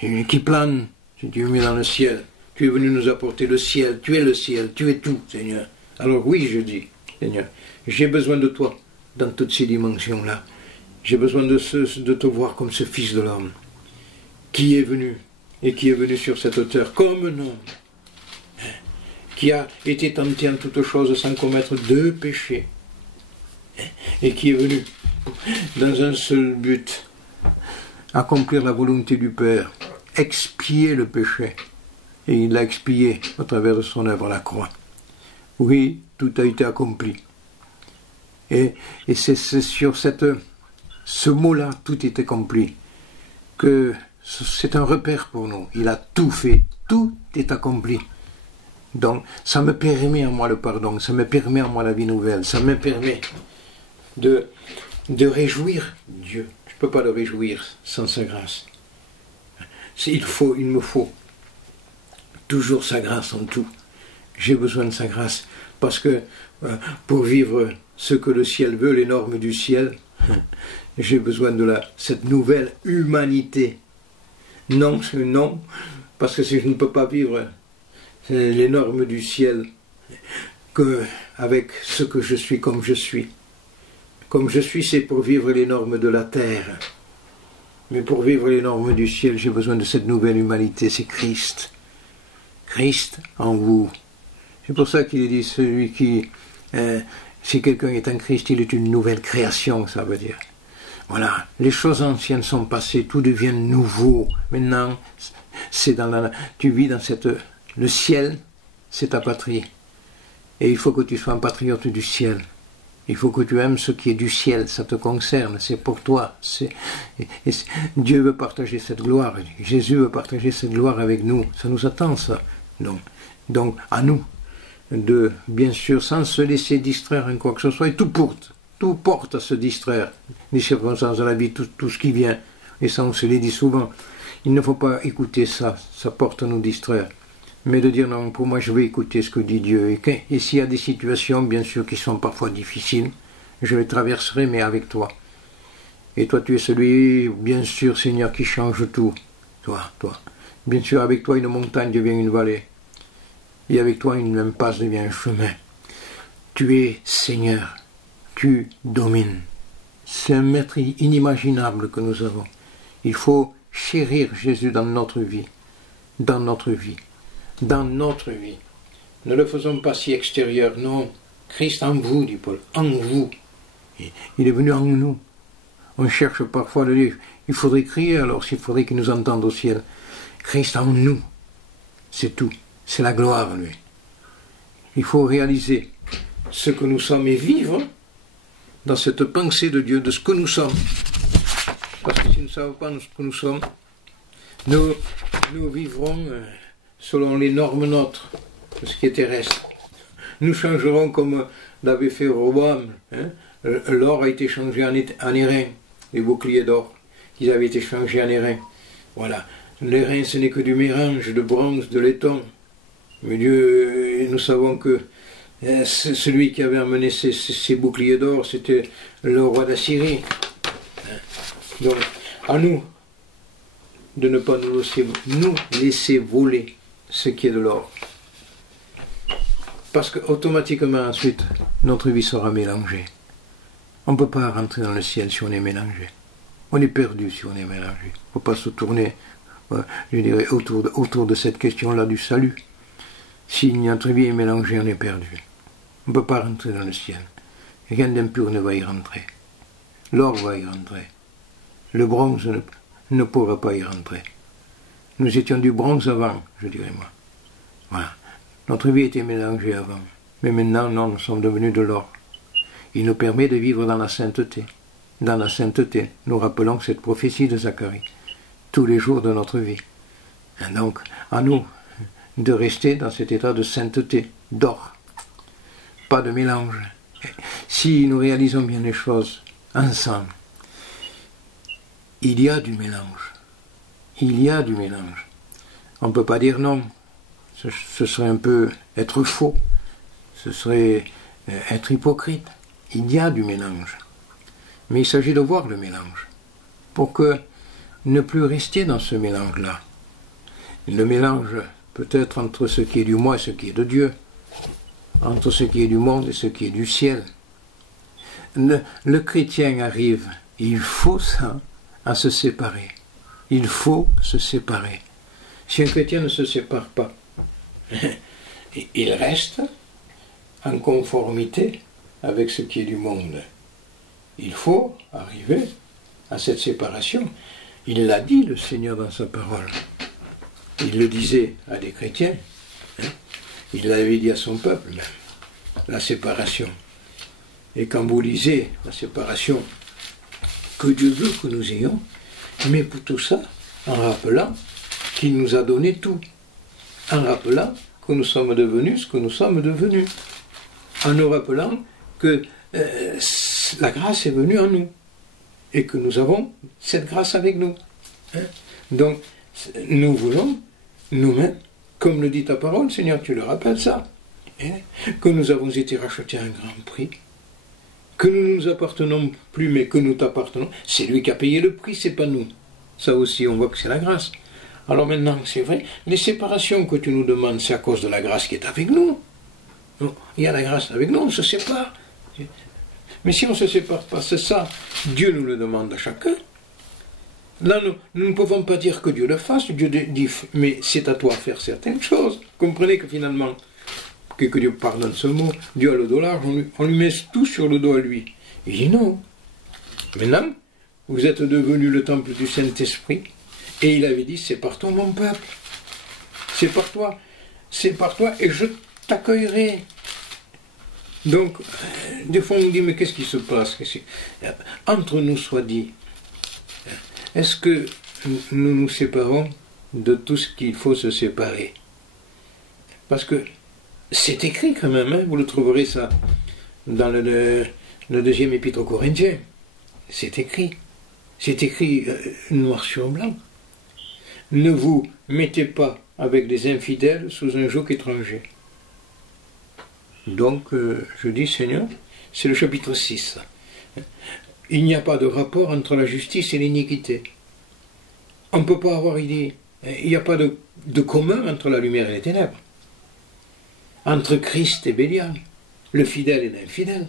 qui plane, si tu es mis dans le ciel. Tu es venu nous apporter le ciel. Tu es le ciel. Tu es tout, Seigneur. Alors oui, je dis, Seigneur, j'ai besoin de toi dans toutes ces dimensions-là. J'ai besoin de te voir comme ce Fils de l'homme qui est venu et qui est venu sur cette hauteur comme un homme, qui a été tenté en toutes choses sans commettre de péché, et qui est venu dans un seul but, accomplir la volonté du Père, expier le péché, et il l'a expié au travers de son œuvre à la croix. Oui, tout a été accompli. Et c'est sur ce mot-là, tout est accompli, que c'est un repère pour nous. Il a tout fait, tout est accompli. Donc, ça me permet à moi le pardon, ça me permet à moi la vie nouvelle, ça me permet de réjouir Dieu. Je ne peux pas le réjouir sans sa grâce. Il me faut toujours sa grâce en tout. J'ai besoin de sa grâce, parce que pour vivre ce que le ciel veut, les normes du ciel, j'ai besoin de cette nouvelle humanité. Non, parce que si je ne peux pas vivre les normes du ciel avec ce que je suis comme je suis. Comme je suis, c'est pour vivre les normes de la terre. Mais pour vivre les normes du ciel, j'ai besoin de cette nouvelle humanité, c'est Christ. Christ en vous. C'est pour ça qu'il dit, celui qui... si quelqu'un est en Christ, il est une nouvelle création, ça veut dire. Voilà, les choses anciennes sont passées, tout devient nouveau. Maintenant, tu vis dans le ciel, c'est ta patrie. Et il faut que tu sois un patriote du ciel. Il faut que tu aimes ce qui est du ciel, ça te concerne, c'est pour toi. Dieu veut partager cette gloire, Jésus veut partager cette gloire avec nous, ça nous attend ça. Donc à nous, de bien sûr, sans se laisser distraire en quoi que ce soit, et tout porte à se distraire, les circonstances de la vie, tout ce qui vient, et ça on se les dit souvent. Il ne faut pas écouter ça, ça porte à nous distraire. mais de dire non, pour moi je vais écouter ce que dit Dieu. Et s'il y a des situations, bien sûr, qui sont parfois difficiles, je les traverserai, mais avec toi. Et toi, tu es celui, bien sûr, Seigneur, qui change tout. Toi. Bien sûr, avec toi, une montagne devient une vallée. Et avec toi, une impasse devient un chemin. Tu es Seigneur. Tu domines. C'est un maître inimaginable que nous avons. Il faut chérir Jésus dans notre vie. Dans notre vie. Dans notre vie. Ne le faisons pas si extérieur, non. Christ en vous, dit Paul, en vous. Il est venu en nous. On cherche parfois le dire, il faudrait crier alors, s'il faudrait qu'il nous entende au ciel. Christ en nous. C'est tout. C'est la gloire, lui. Il faut réaliser ce que nous sommes et vivre dans cette pensée de Dieu, de ce que nous sommes. Parce que si nous ne savons pas ce que nous sommes, nous vivrons selon les normes nôtres, de ce qui est terrestre. Nous changerons comme l'avait fait Roboam. L'or a été changé en airain, les boucliers d'or, qu'ils avaient été changés en airain. Voilà. L'airain, ce n'est que du mélange de bronze, de laiton. Mais Dieu, nous savons que celui qui avait amené ces boucliers d'or, c'était le roi d'Assyrie. Donc, à nous de ne pas nous laisser voler ce qui est de l'or. Parce qu'automatiquement, ensuite, notre vie sera mélangée. On ne peut pas rentrer dans le ciel si on est mélangé. On est perdu si on est mélangé. Il ne faut pas se tourner, je dirais, autour de cette question-là du salut. Si notre vie est mélangée, on est perdu. On ne peut pas rentrer dans le ciel. Rien d'impur ne va y rentrer. L'or va y rentrer. Le bronze ne pourra pas y rentrer. Nous étions du bronze avant, je dirais moi. Voilà. Notre vie était mélangée avant. Mais maintenant, non, nous sommes devenus de l'or. Il nous permet de vivre dans la sainteté. Dans la sainteté, nous rappelons cette prophétie de Zacharie. Tous les jours de notre vie. Et donc, à nous de rester dans cet état de sainteté, d'or. Pas de mélange. Si nous réalisons bien les choses ensemble, il y a du mélange. Il y a du mélange. On ne peut pas dire non. Ce serait un peu être faux. Ce serait être hypocrite. Il y a du mélange. Mais il s'agit de voir le mélange. Pour que ne plus rester dans ce mélange-là. Le mélange peut-être entre ce qui est du moi et ce qui est de Dieu. Entre ce qui est du monde et ce qui est du ciel. Le chrétien arrive, il faut ça, à se séparer. Il faut se séparer. Si un chrétien ne se sépare pas, il reste en conformité avec ce qui est du monde. Il faut arriver à cette séparation. Il l'a dit, le Seigneur, dans sa parole. Il le disait à des chrétiens. Il l'avait dit à son peuple, même. La séparation. Et quand vous lisez la séparation que Dieu veut que nous ayons, mais pour tout ça, en rappelant qu'il nous a donné tout. En rappelant que nous sommes devenus ce que nous sommes devenus. En nous rappelant que la grâce est venue en nous. Et que nous avons cette grâce avec nous. Donc, nous voulons, nous-mêmes, comme le dit ta parole, Seigneur, tu le rappelles ça, que nous avons été rachetés à un grand prix, que nous ne nous appartenons plus, mais que nous t'appartenons. C'est lui qui a payé le prix, c'est pas nous. Ça aussi, on voit que c'est la grâce. Alors maintenant, c'est vrai, les séparations que tu nous demandes, c'est à cause de la grâce qui est avec nous. Il y a la grâce avec nous, on se sépare. Mais si on ne se sépare pas, c'est ça. Dieu nous le demande à chacun. Là, nous ne pouvons pas dire que Dieu le fasse. Dieu dit, mais c'est à toi de faire certaines choses. Comprenez que finalement, que Dieu pardonne ce mot, Dieu a le dos large, on lui met tout sur le dos à lui. Il dit non. Maintenant, vous êtes devenu le temple du Saint-Esprit. Et il avait dit, c'est par toi mon peuple. C'est par toi. C'est par toi et je t'accueillerai. Donc, des fois on me dit, mais qu'est-ce qui se passe? Entre nous soit dit, est-ce que nous nous séparons de tout ce qu'il faut se séparer? Parce que c'est écrit quand même, vous le trouverez ça dans le deuxième épître aux Corinthiens. C'est écrit noir sur blanc. ne vous mettez pas avec des infidèles sous un joug étranger. Donc, je dis, Seigneur, c'est le chapitre 6. Il n'y a pas de rapport entre la justice et l'iniquité. On ne peut pas avoir idée. Il n'y a pas de commun entre la lumière et les ténèbres. Entre Christ et Bélial, le fidèle et l'infidèle.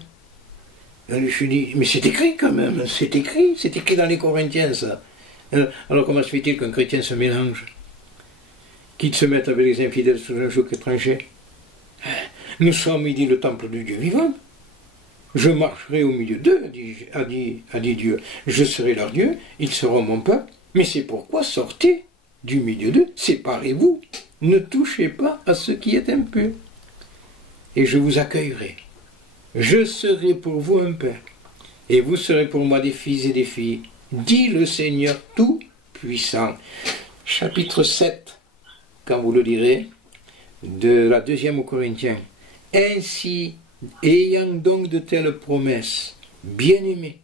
Je dis, mais c'est écrit quand même, c'est écrit dans les Corinthiens, ça. Alors comment se fait-il qu'un chrétien se mélange, qu'il se mette avec les infidèles sous un joug étranger? Nous sommes, il dit, le temple du Dieu vivant. Je marcherai au milieu d'eux, a dit Dieu. Je serai leur Dieu, ils seront mon peuple. Mais c'est pourquoi sortez du milieu d'eux, séparez-vous, ne touchez pas à ce qui est impur. Et je vous accueillerai. Je serai pour vous un père, et vous serez pour moi des fils et des filles, dit le Seigneur Tout-Puissant. Chapitre 7, quand vous le lirez, de la 2e aux Corinthiens. Ainsi, ayant donc de telles promesses, bien-aimés,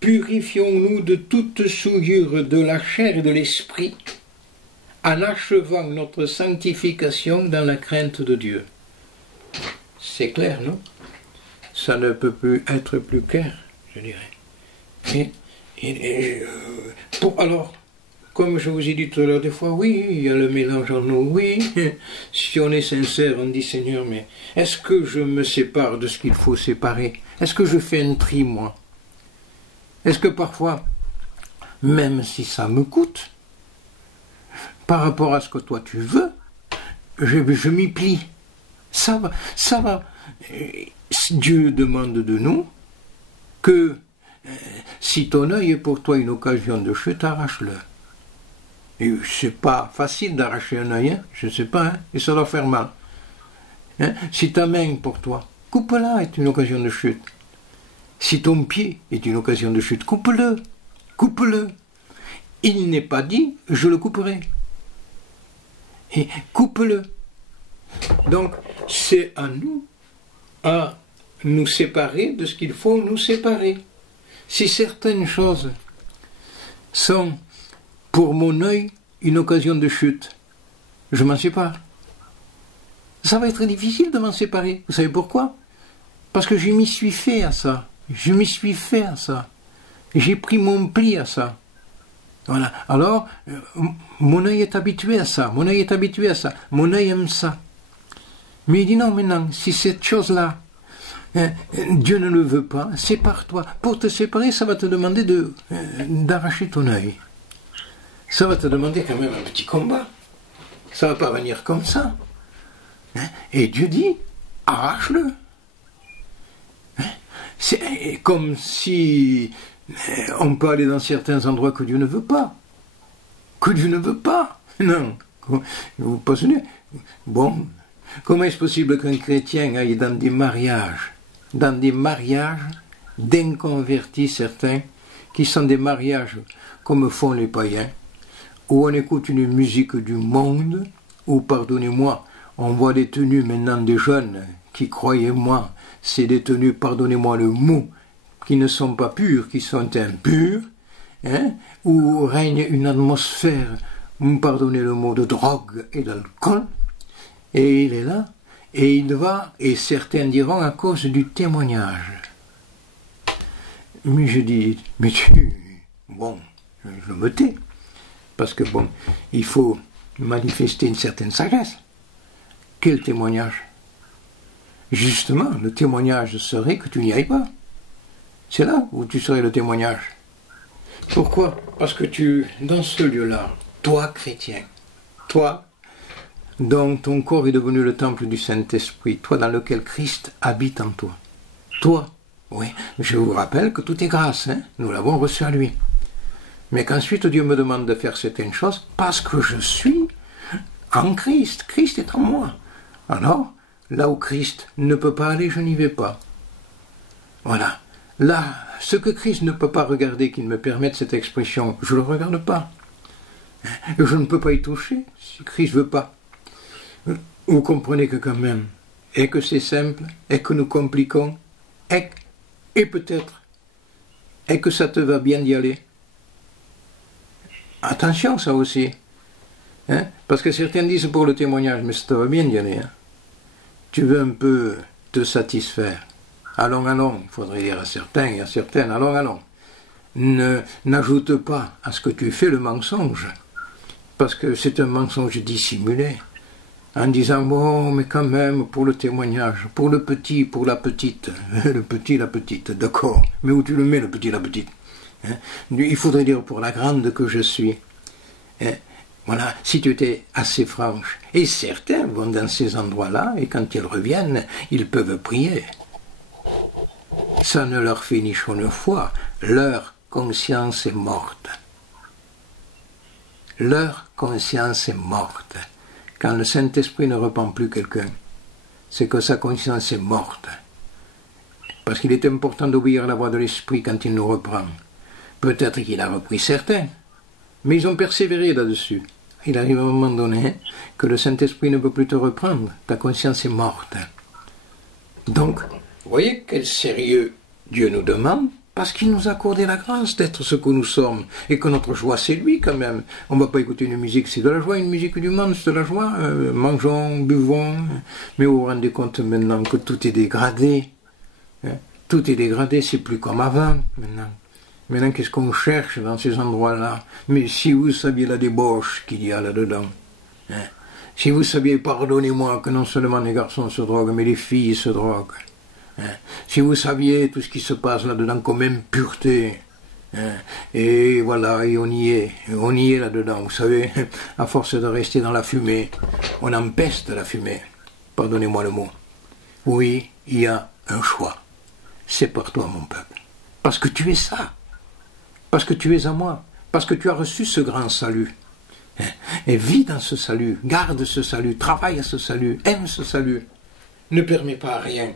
purifions-nous de toute souillure de la chair et de l'esprit, en achevant notre sanctification dans la crainte de Dieu. C'est clair, non? Ça ne peut plus être plus clair, je dirais. Alors, comme je vous ai dit tout à l'heure, des fois, oui, il y a le mélange en nous, oui. Si on est sincère, on dit, Seigneur, mais est-ce que je me sépare de ce qu'il faut séparer? Est-ce que je fais un tri, moi? Est-ce que parfois, même si ça me coûte, par rapport à ce que toi tu veux, je m'y plie. Ça va. Dieu demande de nous que si ton œil est pour toi une occasion de chute, arrache-le. Et c'est pas facile d'arracher un œil, hein, je ne sais pas, hein, et ça doit faire mal. Hein, si ta main pour toi, coupe-la, est une occasion de chute. Si ton pied est une occasion de chute, coupe-le. Il n'est pas dit, je le couperai. Et coupe-le. Donc, c'est à nous séparer de ce qu'il faut nous séparer. Si certaines choses sont pour mon œil une occasion de chute, je m'en sépare. Ça va être difficile de m'en séparer. Vous savez pourquoi? Parce que je m'y suis fait à ça. J'ai pris mon pli à ça. Voilà. Alors, mon œil est habitué à ça. Mon œil aime ça. Mais il dit non, maintenant, si cette chose-là, Dieu ne le veut pas, sépare-toi. Pour te séparer, ça va te demander d'arracher ton œil. Ça va te demander quand même un petit combat. Ça ne va pas venir comme ça. Et Dieu dit, arrache-le. C'est comme si on peut aller dans certains endroits que Dieu ne veut pas. Non. Vous posez. Bon, comment est-ce possible qu'un chrétien aille dans des mariages d'inconvertis certains, qui sont des mariages comme font les païens, où on écoute une musique du monde, où, pardonnez-moi, on voit des tenues maintenant des jeunes qui, croyez-moi, c'est des tenues, pardonnez-moi le mot, qui ne sont pas pures, qui sont impures, hein, où règne une atmosphère, pardonnez le mot, de drogue et d'alcool, et il est là, et il va, et certains diront à cause du témoignage. Mais je dis, mais bon, je me tais, parce que bon, il faut manifester une certaine sagesse. Quel témoignage? Justement, le témoignage serait que tu n'y ailles pas. C'est là où tu serais le témoignage. Pourquoi? Parce que dans ce lieu-là, toi chrétien, toi, dont ton corps est devenu le temple du Saint-Esprit, toi dans lequel Christ habite en toi. Toi, oui, je vous rappelle que tout est grâce, hein? Nous l'avons reçu à lui. Mais qu'ensuite Dieu me demande de faire certaines choses parce que je suis en Christ. Christ est en moi. Alors, là où Christ ne peut pas aller, je n'y vais pas. Voilà. Là, ce que Christ ne peut pas regarder, qu'il me permette cette expression, je ne le regarde pas. Je ne peux pas y toucher si Christ ne veut pas. Vous comprenez que quand même, et que c'est simple, et que nous compliquons, et peut-être, et que ça te va bien d'y aller. Attention, ça aussi. Hein? Parce que certains disent pour le témoignage, mais ça te va bien d'y aller. Hein? Tu veux un peu te satisfaire. Allons, allons, il faudrait dire à certains et à certaines, allons, allons. N'ajoute pas à ce que tu fais le mensonge, parce que c'est un mensonge dissimulé, en disant, bon, mais quand même, pour le témoignage, pour le petit, pour la petite, le petit, la petite, d'accord, mais où tu le mets, le petit, la petite, hein? Il faudrait dire pour la grande que je suis. Hein? Voilà, si tu étais assez franche. Et certains vont dans ces endroits-là, et quand ils reviennent, ils peuvent prier. Ça ne leur fait ni chaud ni froid. Leur conscience est morte. Leur conscience est morte. Quand le Saint-Esprit ne reprend plus quelqu'un, c'est que sa conscience est morte. Parce qu'il est important d'obéir à la voix de l'Esprit quand il nous reprend. Peut-être qu'il a repris certains, mais ils ont persévéré là-dessus. Il arrive à un moment donné que le Saint-Esprit ne peut plus te reprendre. Ta conscience est morte. Donc, vous voyez quel sérieux Dieu nous demande, parce qu'il nous a accordé la grâce d'être ce que nous sommes, et que notre joie c'est lui quand même. On ne va pas écouter une musique, c'est de la joie, une musique du monde, c'est de la joie. Mangeons, buvons, mais vous vous rendez compte maintenant que tout est dégradé. Hein? Tout est dégradé, c'est plus comme avant maintenant. Maintenant, qu'est-ce qu'on cherche dans ces endroits-là? Mais si vous saviez la débauche qu'il y a là-dedans, hein? Si vous saviez, pardonnez-moi, que non seulement les garçons se droguent, mais les filles se droguent. Hein? Si vous saviez tout ce qui se passe là-dedans comme impureté, hein? Et voilà, et on y est là-dedans, vous savez, à force de rester dans la fumée, on empeste la fumée, pardonnez-moi le mot. Oui, il y a un choix, c'est pour toi mon peuple, parce que tu es ça. Parce que tu es à moi, parce que tu as reçu ce grand salut. Et vis dans ce salut, garde ce salut, travaille à ce salut, aime ce salut. Ne permets pas à rien,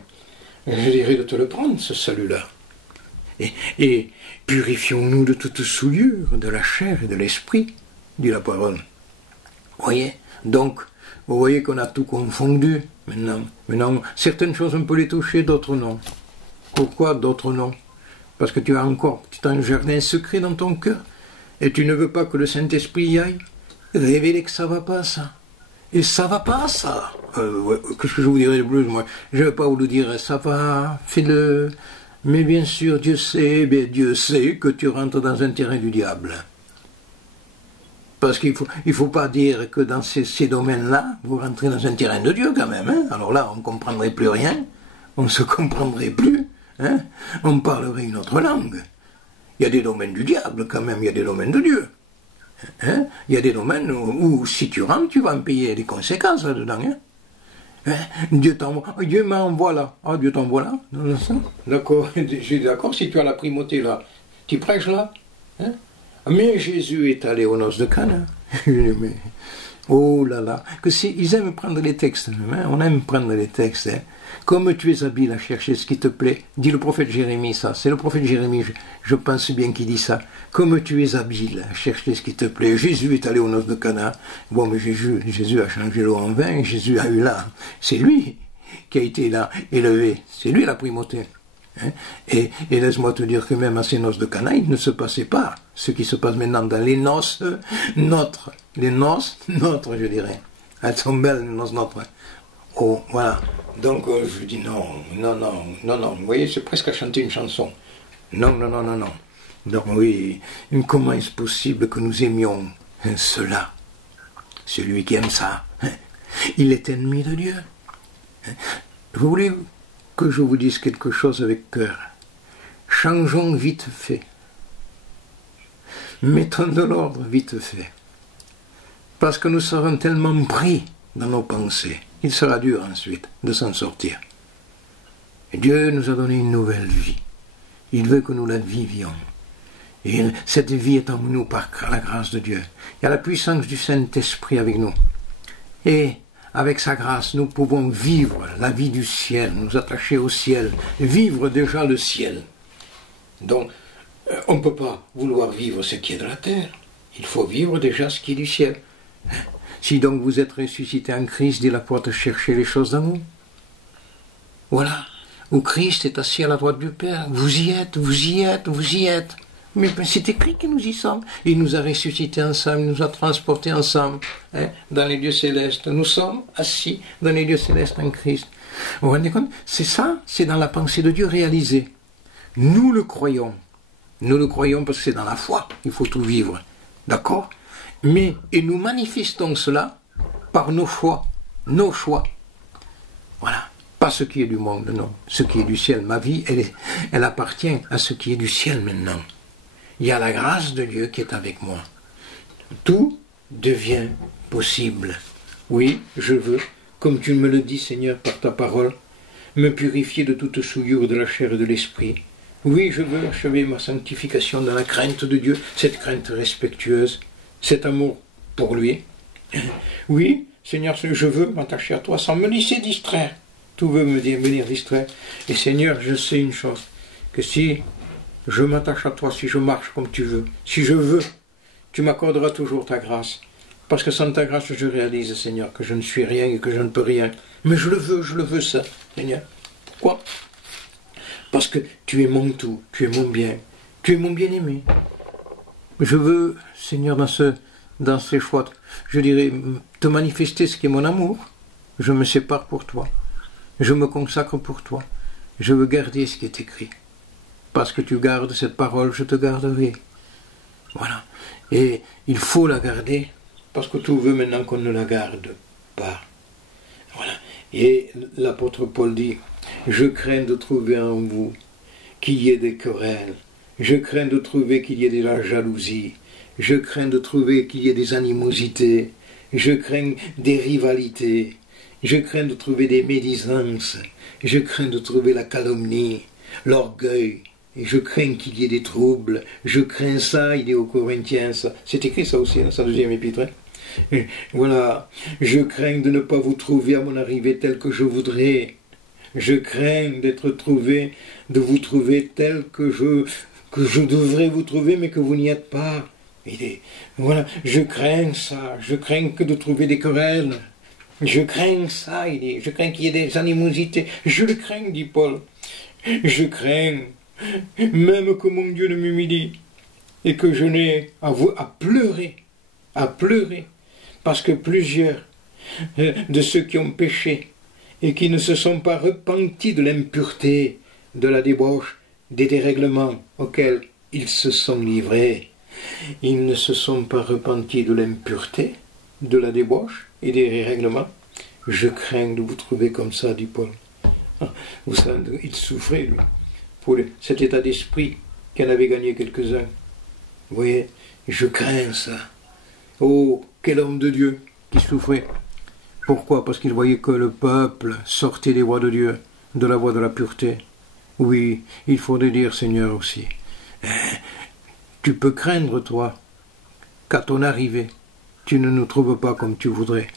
je dirais, de te le prendre, ce salut-là. Et purifions-nous de toute souillure, de la chair et de l'esprit, dit la parole. Vous voyez? Donc, vous voyez qu'on a tout confondu maintenant. Maintenant, certaines choses on peut les toucher, d'autres non. Pourquoi d'autres non? Parce que tu as un jardin secret dans ton cœur, et tu ne veux pas que le Saint-Esprit y aille révéler que ça va pas, ça. Et ça va pas, ça. Qu'est-ce que je vous dirais de plus, moi? Je ne vais pas vous le dire, ça va, fais-le. Mais bien sûr, Dieu sait que tu rentres dans un terrain du diable. Parce qu'il faut pas dire que dans ces domaines-là, vous rentrez dans un terrain de Dieu quand même. Hein? Alors là, on ne comprendrait plus rien, on ne se comprendrait plus. Hein? On parlerait une autre langue. Il y a des domaines du diable quand même, il y a des domaines de Dieu. Hein? Il y a des domaines où si tu rentres, tu vas en payer les conséquences là-dedans. Hein? Hein? Dieu m'envoie là. Ah, Dieu t'envoie là? D'accord, je suis d'accord, si tu as la primauté là, tu prêches là. Hein? Mais Jésus est allé aux noces de Cana. Mais, oh là là, ils aiment prendre les textes, hein? On aime prendre les textes. Hein? Comme tu es habile à chercher ce qui te plaît, dit le prophète Jérémie ça, c'est le prophète Jérémie, je pense bien qu'il dit ça, comme tu es habile à chercher ce qui te plaît, Jésus est allé aux noces de Cana, bon mais Jésus a changé l'eau en vin, Jésus a eu là, c'est lui qui a été là élevé, c'est lui la primauté. Hein? Et laisse-moi te dire que même à ces noces de Cana, il ne se passait pas ce qui se passe maintenant dans les noces nôtres, je dirais, elles sont belles les noces nôtres. Oh, voilà. Donc, je dis non. Vous voyez, c'est presque à chanter une chanson. Non. Donc, oui, comment est-ce possible que nous aimions cela? Celui qui aime ça, il est ennemi de Dieu. Vous voulez que je vous dise quelque chose avec cœur? Changeons vite fait. Mettons de l'ordre vite fait. Parce que nous serons tellement pris dans nos pensées. Il sera dur ensuite de s'en sortir. Et Dieu nous a donné une nouvelle vie. Il veut que nous la vivions. Et cette vie est en nous par la grâce de Dieu. Il y a la puissance du Saint-Esprit avec nous. Et avec sa grâce, nous pouvons vivre la vie du ciel, nous attacher au ciel, vivre déjà le ciel. Donc, on ne peut pas vouloir vivre ce qui est de la terre. Il faut vivre déjà ce qui est du ciel. Si donc vous êtes ressuscité en Christ, dit l'apôtre, cherchez les choses d'en haut. Voilà, où Christ est assis à la droite du Père. Vous y êtes. Mais c'est écrit que nous y sommes. Il nous a ressuscités ensemble, il nous a transportés ensemble dans les lieux célestes. Nous sommes assis dans les lieux célestes en Christ. Vous vous rendez compte? C'est ça, c'est dans la pensée de Dieu réalisée. Nous le croyons. Nous le croyons parce que c'est dans la foi. Il faut tout vivre. D'accord? Mais, et nous manifestons cela par nos choix. Nos choix. Voilà. Pas ce qui est du monde, non. Ce qui est du ciel. Ma vie, elle appartient à ce qui est du ciel maintenant. Il y a la grâce de Dieu qui est avec moi. Tout devient possible. Oui, je veux, comme tu me le dis, Seigneur, par ta parole, me purifier de toute souillure de la chair et de l'esprit. Oui, je veux achever ma sanctification dans la crainte de Dieu, cette crainte respectueuse, cet amour pour lui. Oui, Seigneur, je veux m'attacher à toi sans me laisser distraire. Tout veut me venir distraire. Et Seigneur, je sais une chose, que si je m'attache à toi, si je marche comme tu veux, si je veux, tu m'accorderas toujours ta grâce. Parce que sans ta grâce, je réalise, Seigneur, que je ne suis rien et que je ne peux rien. Mais je le veux ça, Seigneur. Pourquoi? Parce que tu es mon tout, tu es mon bien, tu es mon bien-aimé. Je veux, Seigneur, dans ces choix, je dirais, te manifester ce qui est mon amour. Je me sépare pour toi. Je me consacre pour toi. Je veux garder ce qui est écrit. Parce que tu gardes cette parole, je te garderai. Voilà. Et il faut la garder, parce que tout veut maintenant qu'on ne la garde pas. Voilà. Et l'apôtre Paul dit, je crains de trouver en vous qu'il y ait des querelles. Je crains de trouver qu'il y ait de la jalousie. Je crains de trouver qu'il y ait des animosités. Je crains des rivalités. Je crains de trouver des médisances. Je crains de trouver la calomnie, l'orgueil. Et je crains qu'il y ait des troubles. Je crains ça, il est aux Corinthiens. Ça. C'est écrit ça aussi dans sa deuxième épître. Et voilà. Je crains de ne pas vous trouver à mon arrivée tel que je voudrais. Je crains de vous trouver tel que je devrais vous trouver, mais que vous n'y êtes pas. Voilà. Je crains ça. Je crains que de trouver des querelles. Je crains ça, je crains qu'il y ait des animosités. Je le crains, dit Paul. Je crains, même que mon Dieu ne m'humilie, et que je n'ai à pleurer, parce que plusieurs de ceux qui ont péché, et qui ne se sont pas repentis de l'impureté, de la débauche, des dérèglements auxquels ils se sont livrés, ils ne se sont pas repentis de l'impureté, de la débauche et des règlements. Je crains de vous trouver comme ça, dit Paul. Vous savez, il souffrait, lui, pour cet état d'esprit qu'en avait gagné quelques-uns. Vous voyez, je crains ça. Oh, quel homme de Dieu qui souffrait. Pourquoi? Parce qu'il voyait que le peuple sortait des voies de Dieu, de la voie de la pureté. Oui, il faudrait dire, Seigneur, aussi. Tu peux craindre, toi, qu'à ton arrivée, tu ne nous trouves pas comme tu voudrais.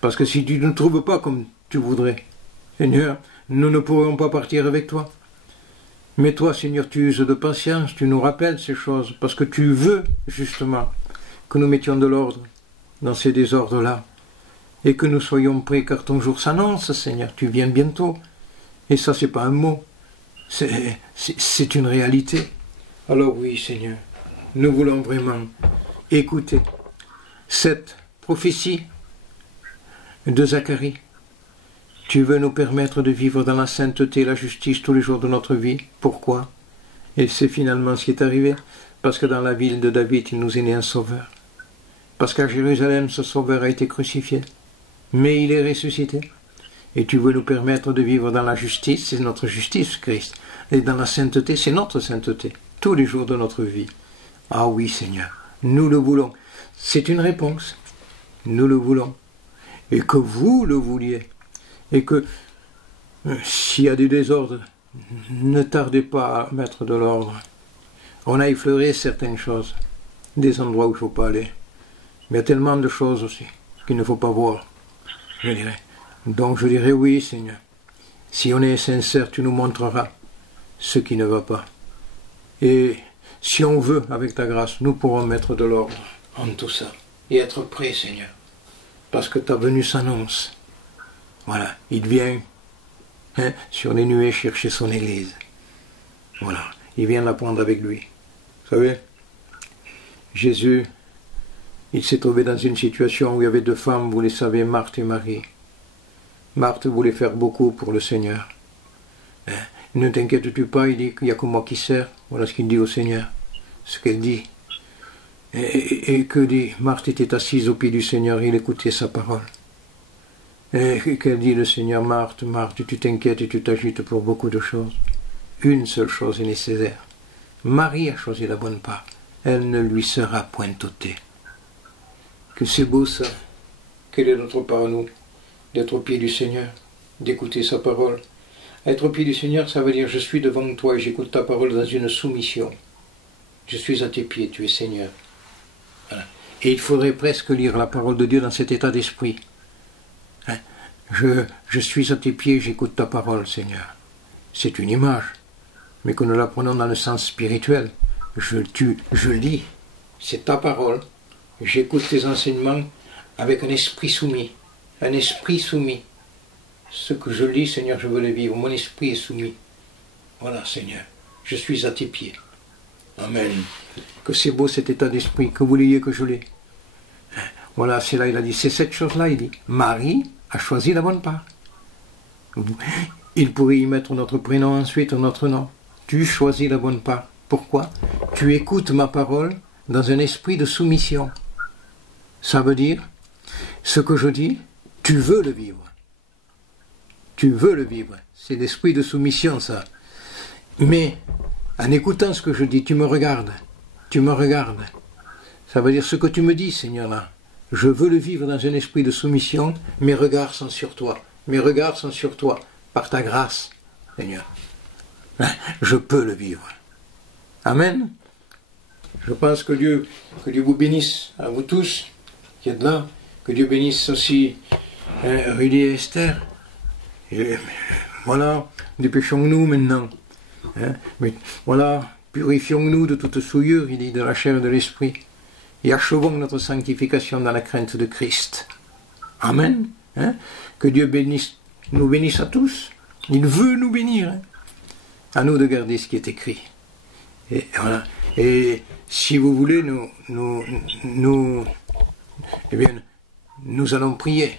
Parce que si tu ne nous trouves pas comme tu voudrais, Seigneur, nous ne pourrons pas partir avec toi. Mais toi, Seigneur, tu uses de patience, tu nous rappelles ces choses, parce que tu veux, justement, que nous mettions de l'ordre dans ces désordres-là, et que nous soyons prêts, car ton jour s'annonce, Seigneur, tu viens bientôt. Et ça, c'est pas un mot, c'est une réalité. Alors oui, Seigneur, nous voulons vraiment écouter cette prophétie de Zacharie. Tu veux nous permettre de vivre dans la sainteté et la justice tous les jours de notre vie. Pourquoi? Et c'est finalement ce qui est arrivé. Parce que dans la ville de David, il nous est né un sauveur. Parce qu'à Jérusalem, ce sauveur a été crucifié. Mais il est ressuscité. Et tu veux nous permettre de vivre dans la justice, c'est notre justice, Christ. Et dans la sainteté, c'est notre sainteté. Tous les jours de notre vie. Ah oui, Seigneur, nous le voulons. C'est une réponse. Nous le voulons. Et que vous le vouliez. Et que s'il y a des désordres, ne tardez pas à mettre de l'ordre. On a effleuré certaines choses, des endroits où il ne faut pas aller. Mais il y a tellement de choses aussi qu'il ne faut pas voir, je dirais. Donc je dirais oui, Seigneur. Si on est sincère, tu nous montreras ce qui ne va pas. Et si on veut, avec ta grâce, nous pourrons mettre de l'ordre en tout ça. Et être prêts, Seigneur. Parce que ta venue s'annonce. Voilà, il vient sur les nuées chercher son Église. Voilà, il vient la prendre avec lui. savez, Jésus, il s'est trouvé dans une situation où il y avait deux femmes, vous les savez, Marthe et Marie. Marthe voulait faire beaucoup pour le Seigneur. Ne t'inquiète-tu pas, il dit qu'il n'y a que moi qui sers. Voilà ce qu'il dit au Seigneur, ce qu'elle dit. Et que dit, Marthe était assise au pied du Seigneur, il écoutait sa parole. Et qu'elle dit le Seigneur, Marthe, Marthe, tu t'inquiètes et tu t'agites pour beaucoup de choses. Une seule chose est nécessaire. Marie a choisi la bonne part. Elle ne lui sera point ôtée. Que c'est beau ça. Quelle est notre part à nous? D'être au pied du Seigneur, d'écouter sa parole. Être au pied du Seigneur, ça veut dire je suis devant toi et j'écoute ta parole dans une soumission. Je suis à tes pieds, tu es Seigneur. Voilà. Et il faudrait presque lire la parole de Dieu dans cet état d'esprit. Je suis à tes pieds, j'écoute ta parole, Seigneur. C'est une image, mais que nous la prenons dans le sens spirituel. Je lis, c'est ta parole. J'écoute tes enseignements avec un esprit soumis. Un esprit soumis. Ce que je lis, Seigneur, je veux le vivre. Mon esprit est soumis. Voilà, Seigneur. Je suis à tes pieds. Amen. Que c'est beau cet état d'esprit, que vous l'ayez, que je l'ai. Voilà, c'est là, il a dit, c'est cette chose-là, il dit. Marie a choisi la bonne part. Il pourrait y mettre notre prénom ensuite, notre nom. Tu choisis la bonne part. Pourquoi? Tu écoutes ma parole dans un esprit de soumission. Ça veut dire, ce que je dis, tu veux le vivre. Tu veux le vivre. C'est l'esprit de soumission, ça. Mais, en écoutant ce que je dis, tu me regardes. Tu me regardes. Ça veut dire ce que tu me dis, Seigneur, là. Je veux le vivre dans un esprit de soumission. Mes regards sont sur toi. Mes regards sont sur toi. Par ta grâce, Seigneur. Je peux le vivre. Amen. Je pense que Dieu vous bénisse, à vous tous qui êtes là. Que Dieu bénisse aussi Rudy et Esther. Et, voilà, dépêchons-nous maintenant. Mais, voilà, purifions-nous de toute souillure, il dit, de la chair et de l'esprit. Et achevons notre sanctification dans la crainte de Christ. Amen. Que Dieu nous bénisse à tous. Il veut nous bénir. À nous de garder ce qui est écrit. Et voilà. Et si vous voulez, nous allons prier.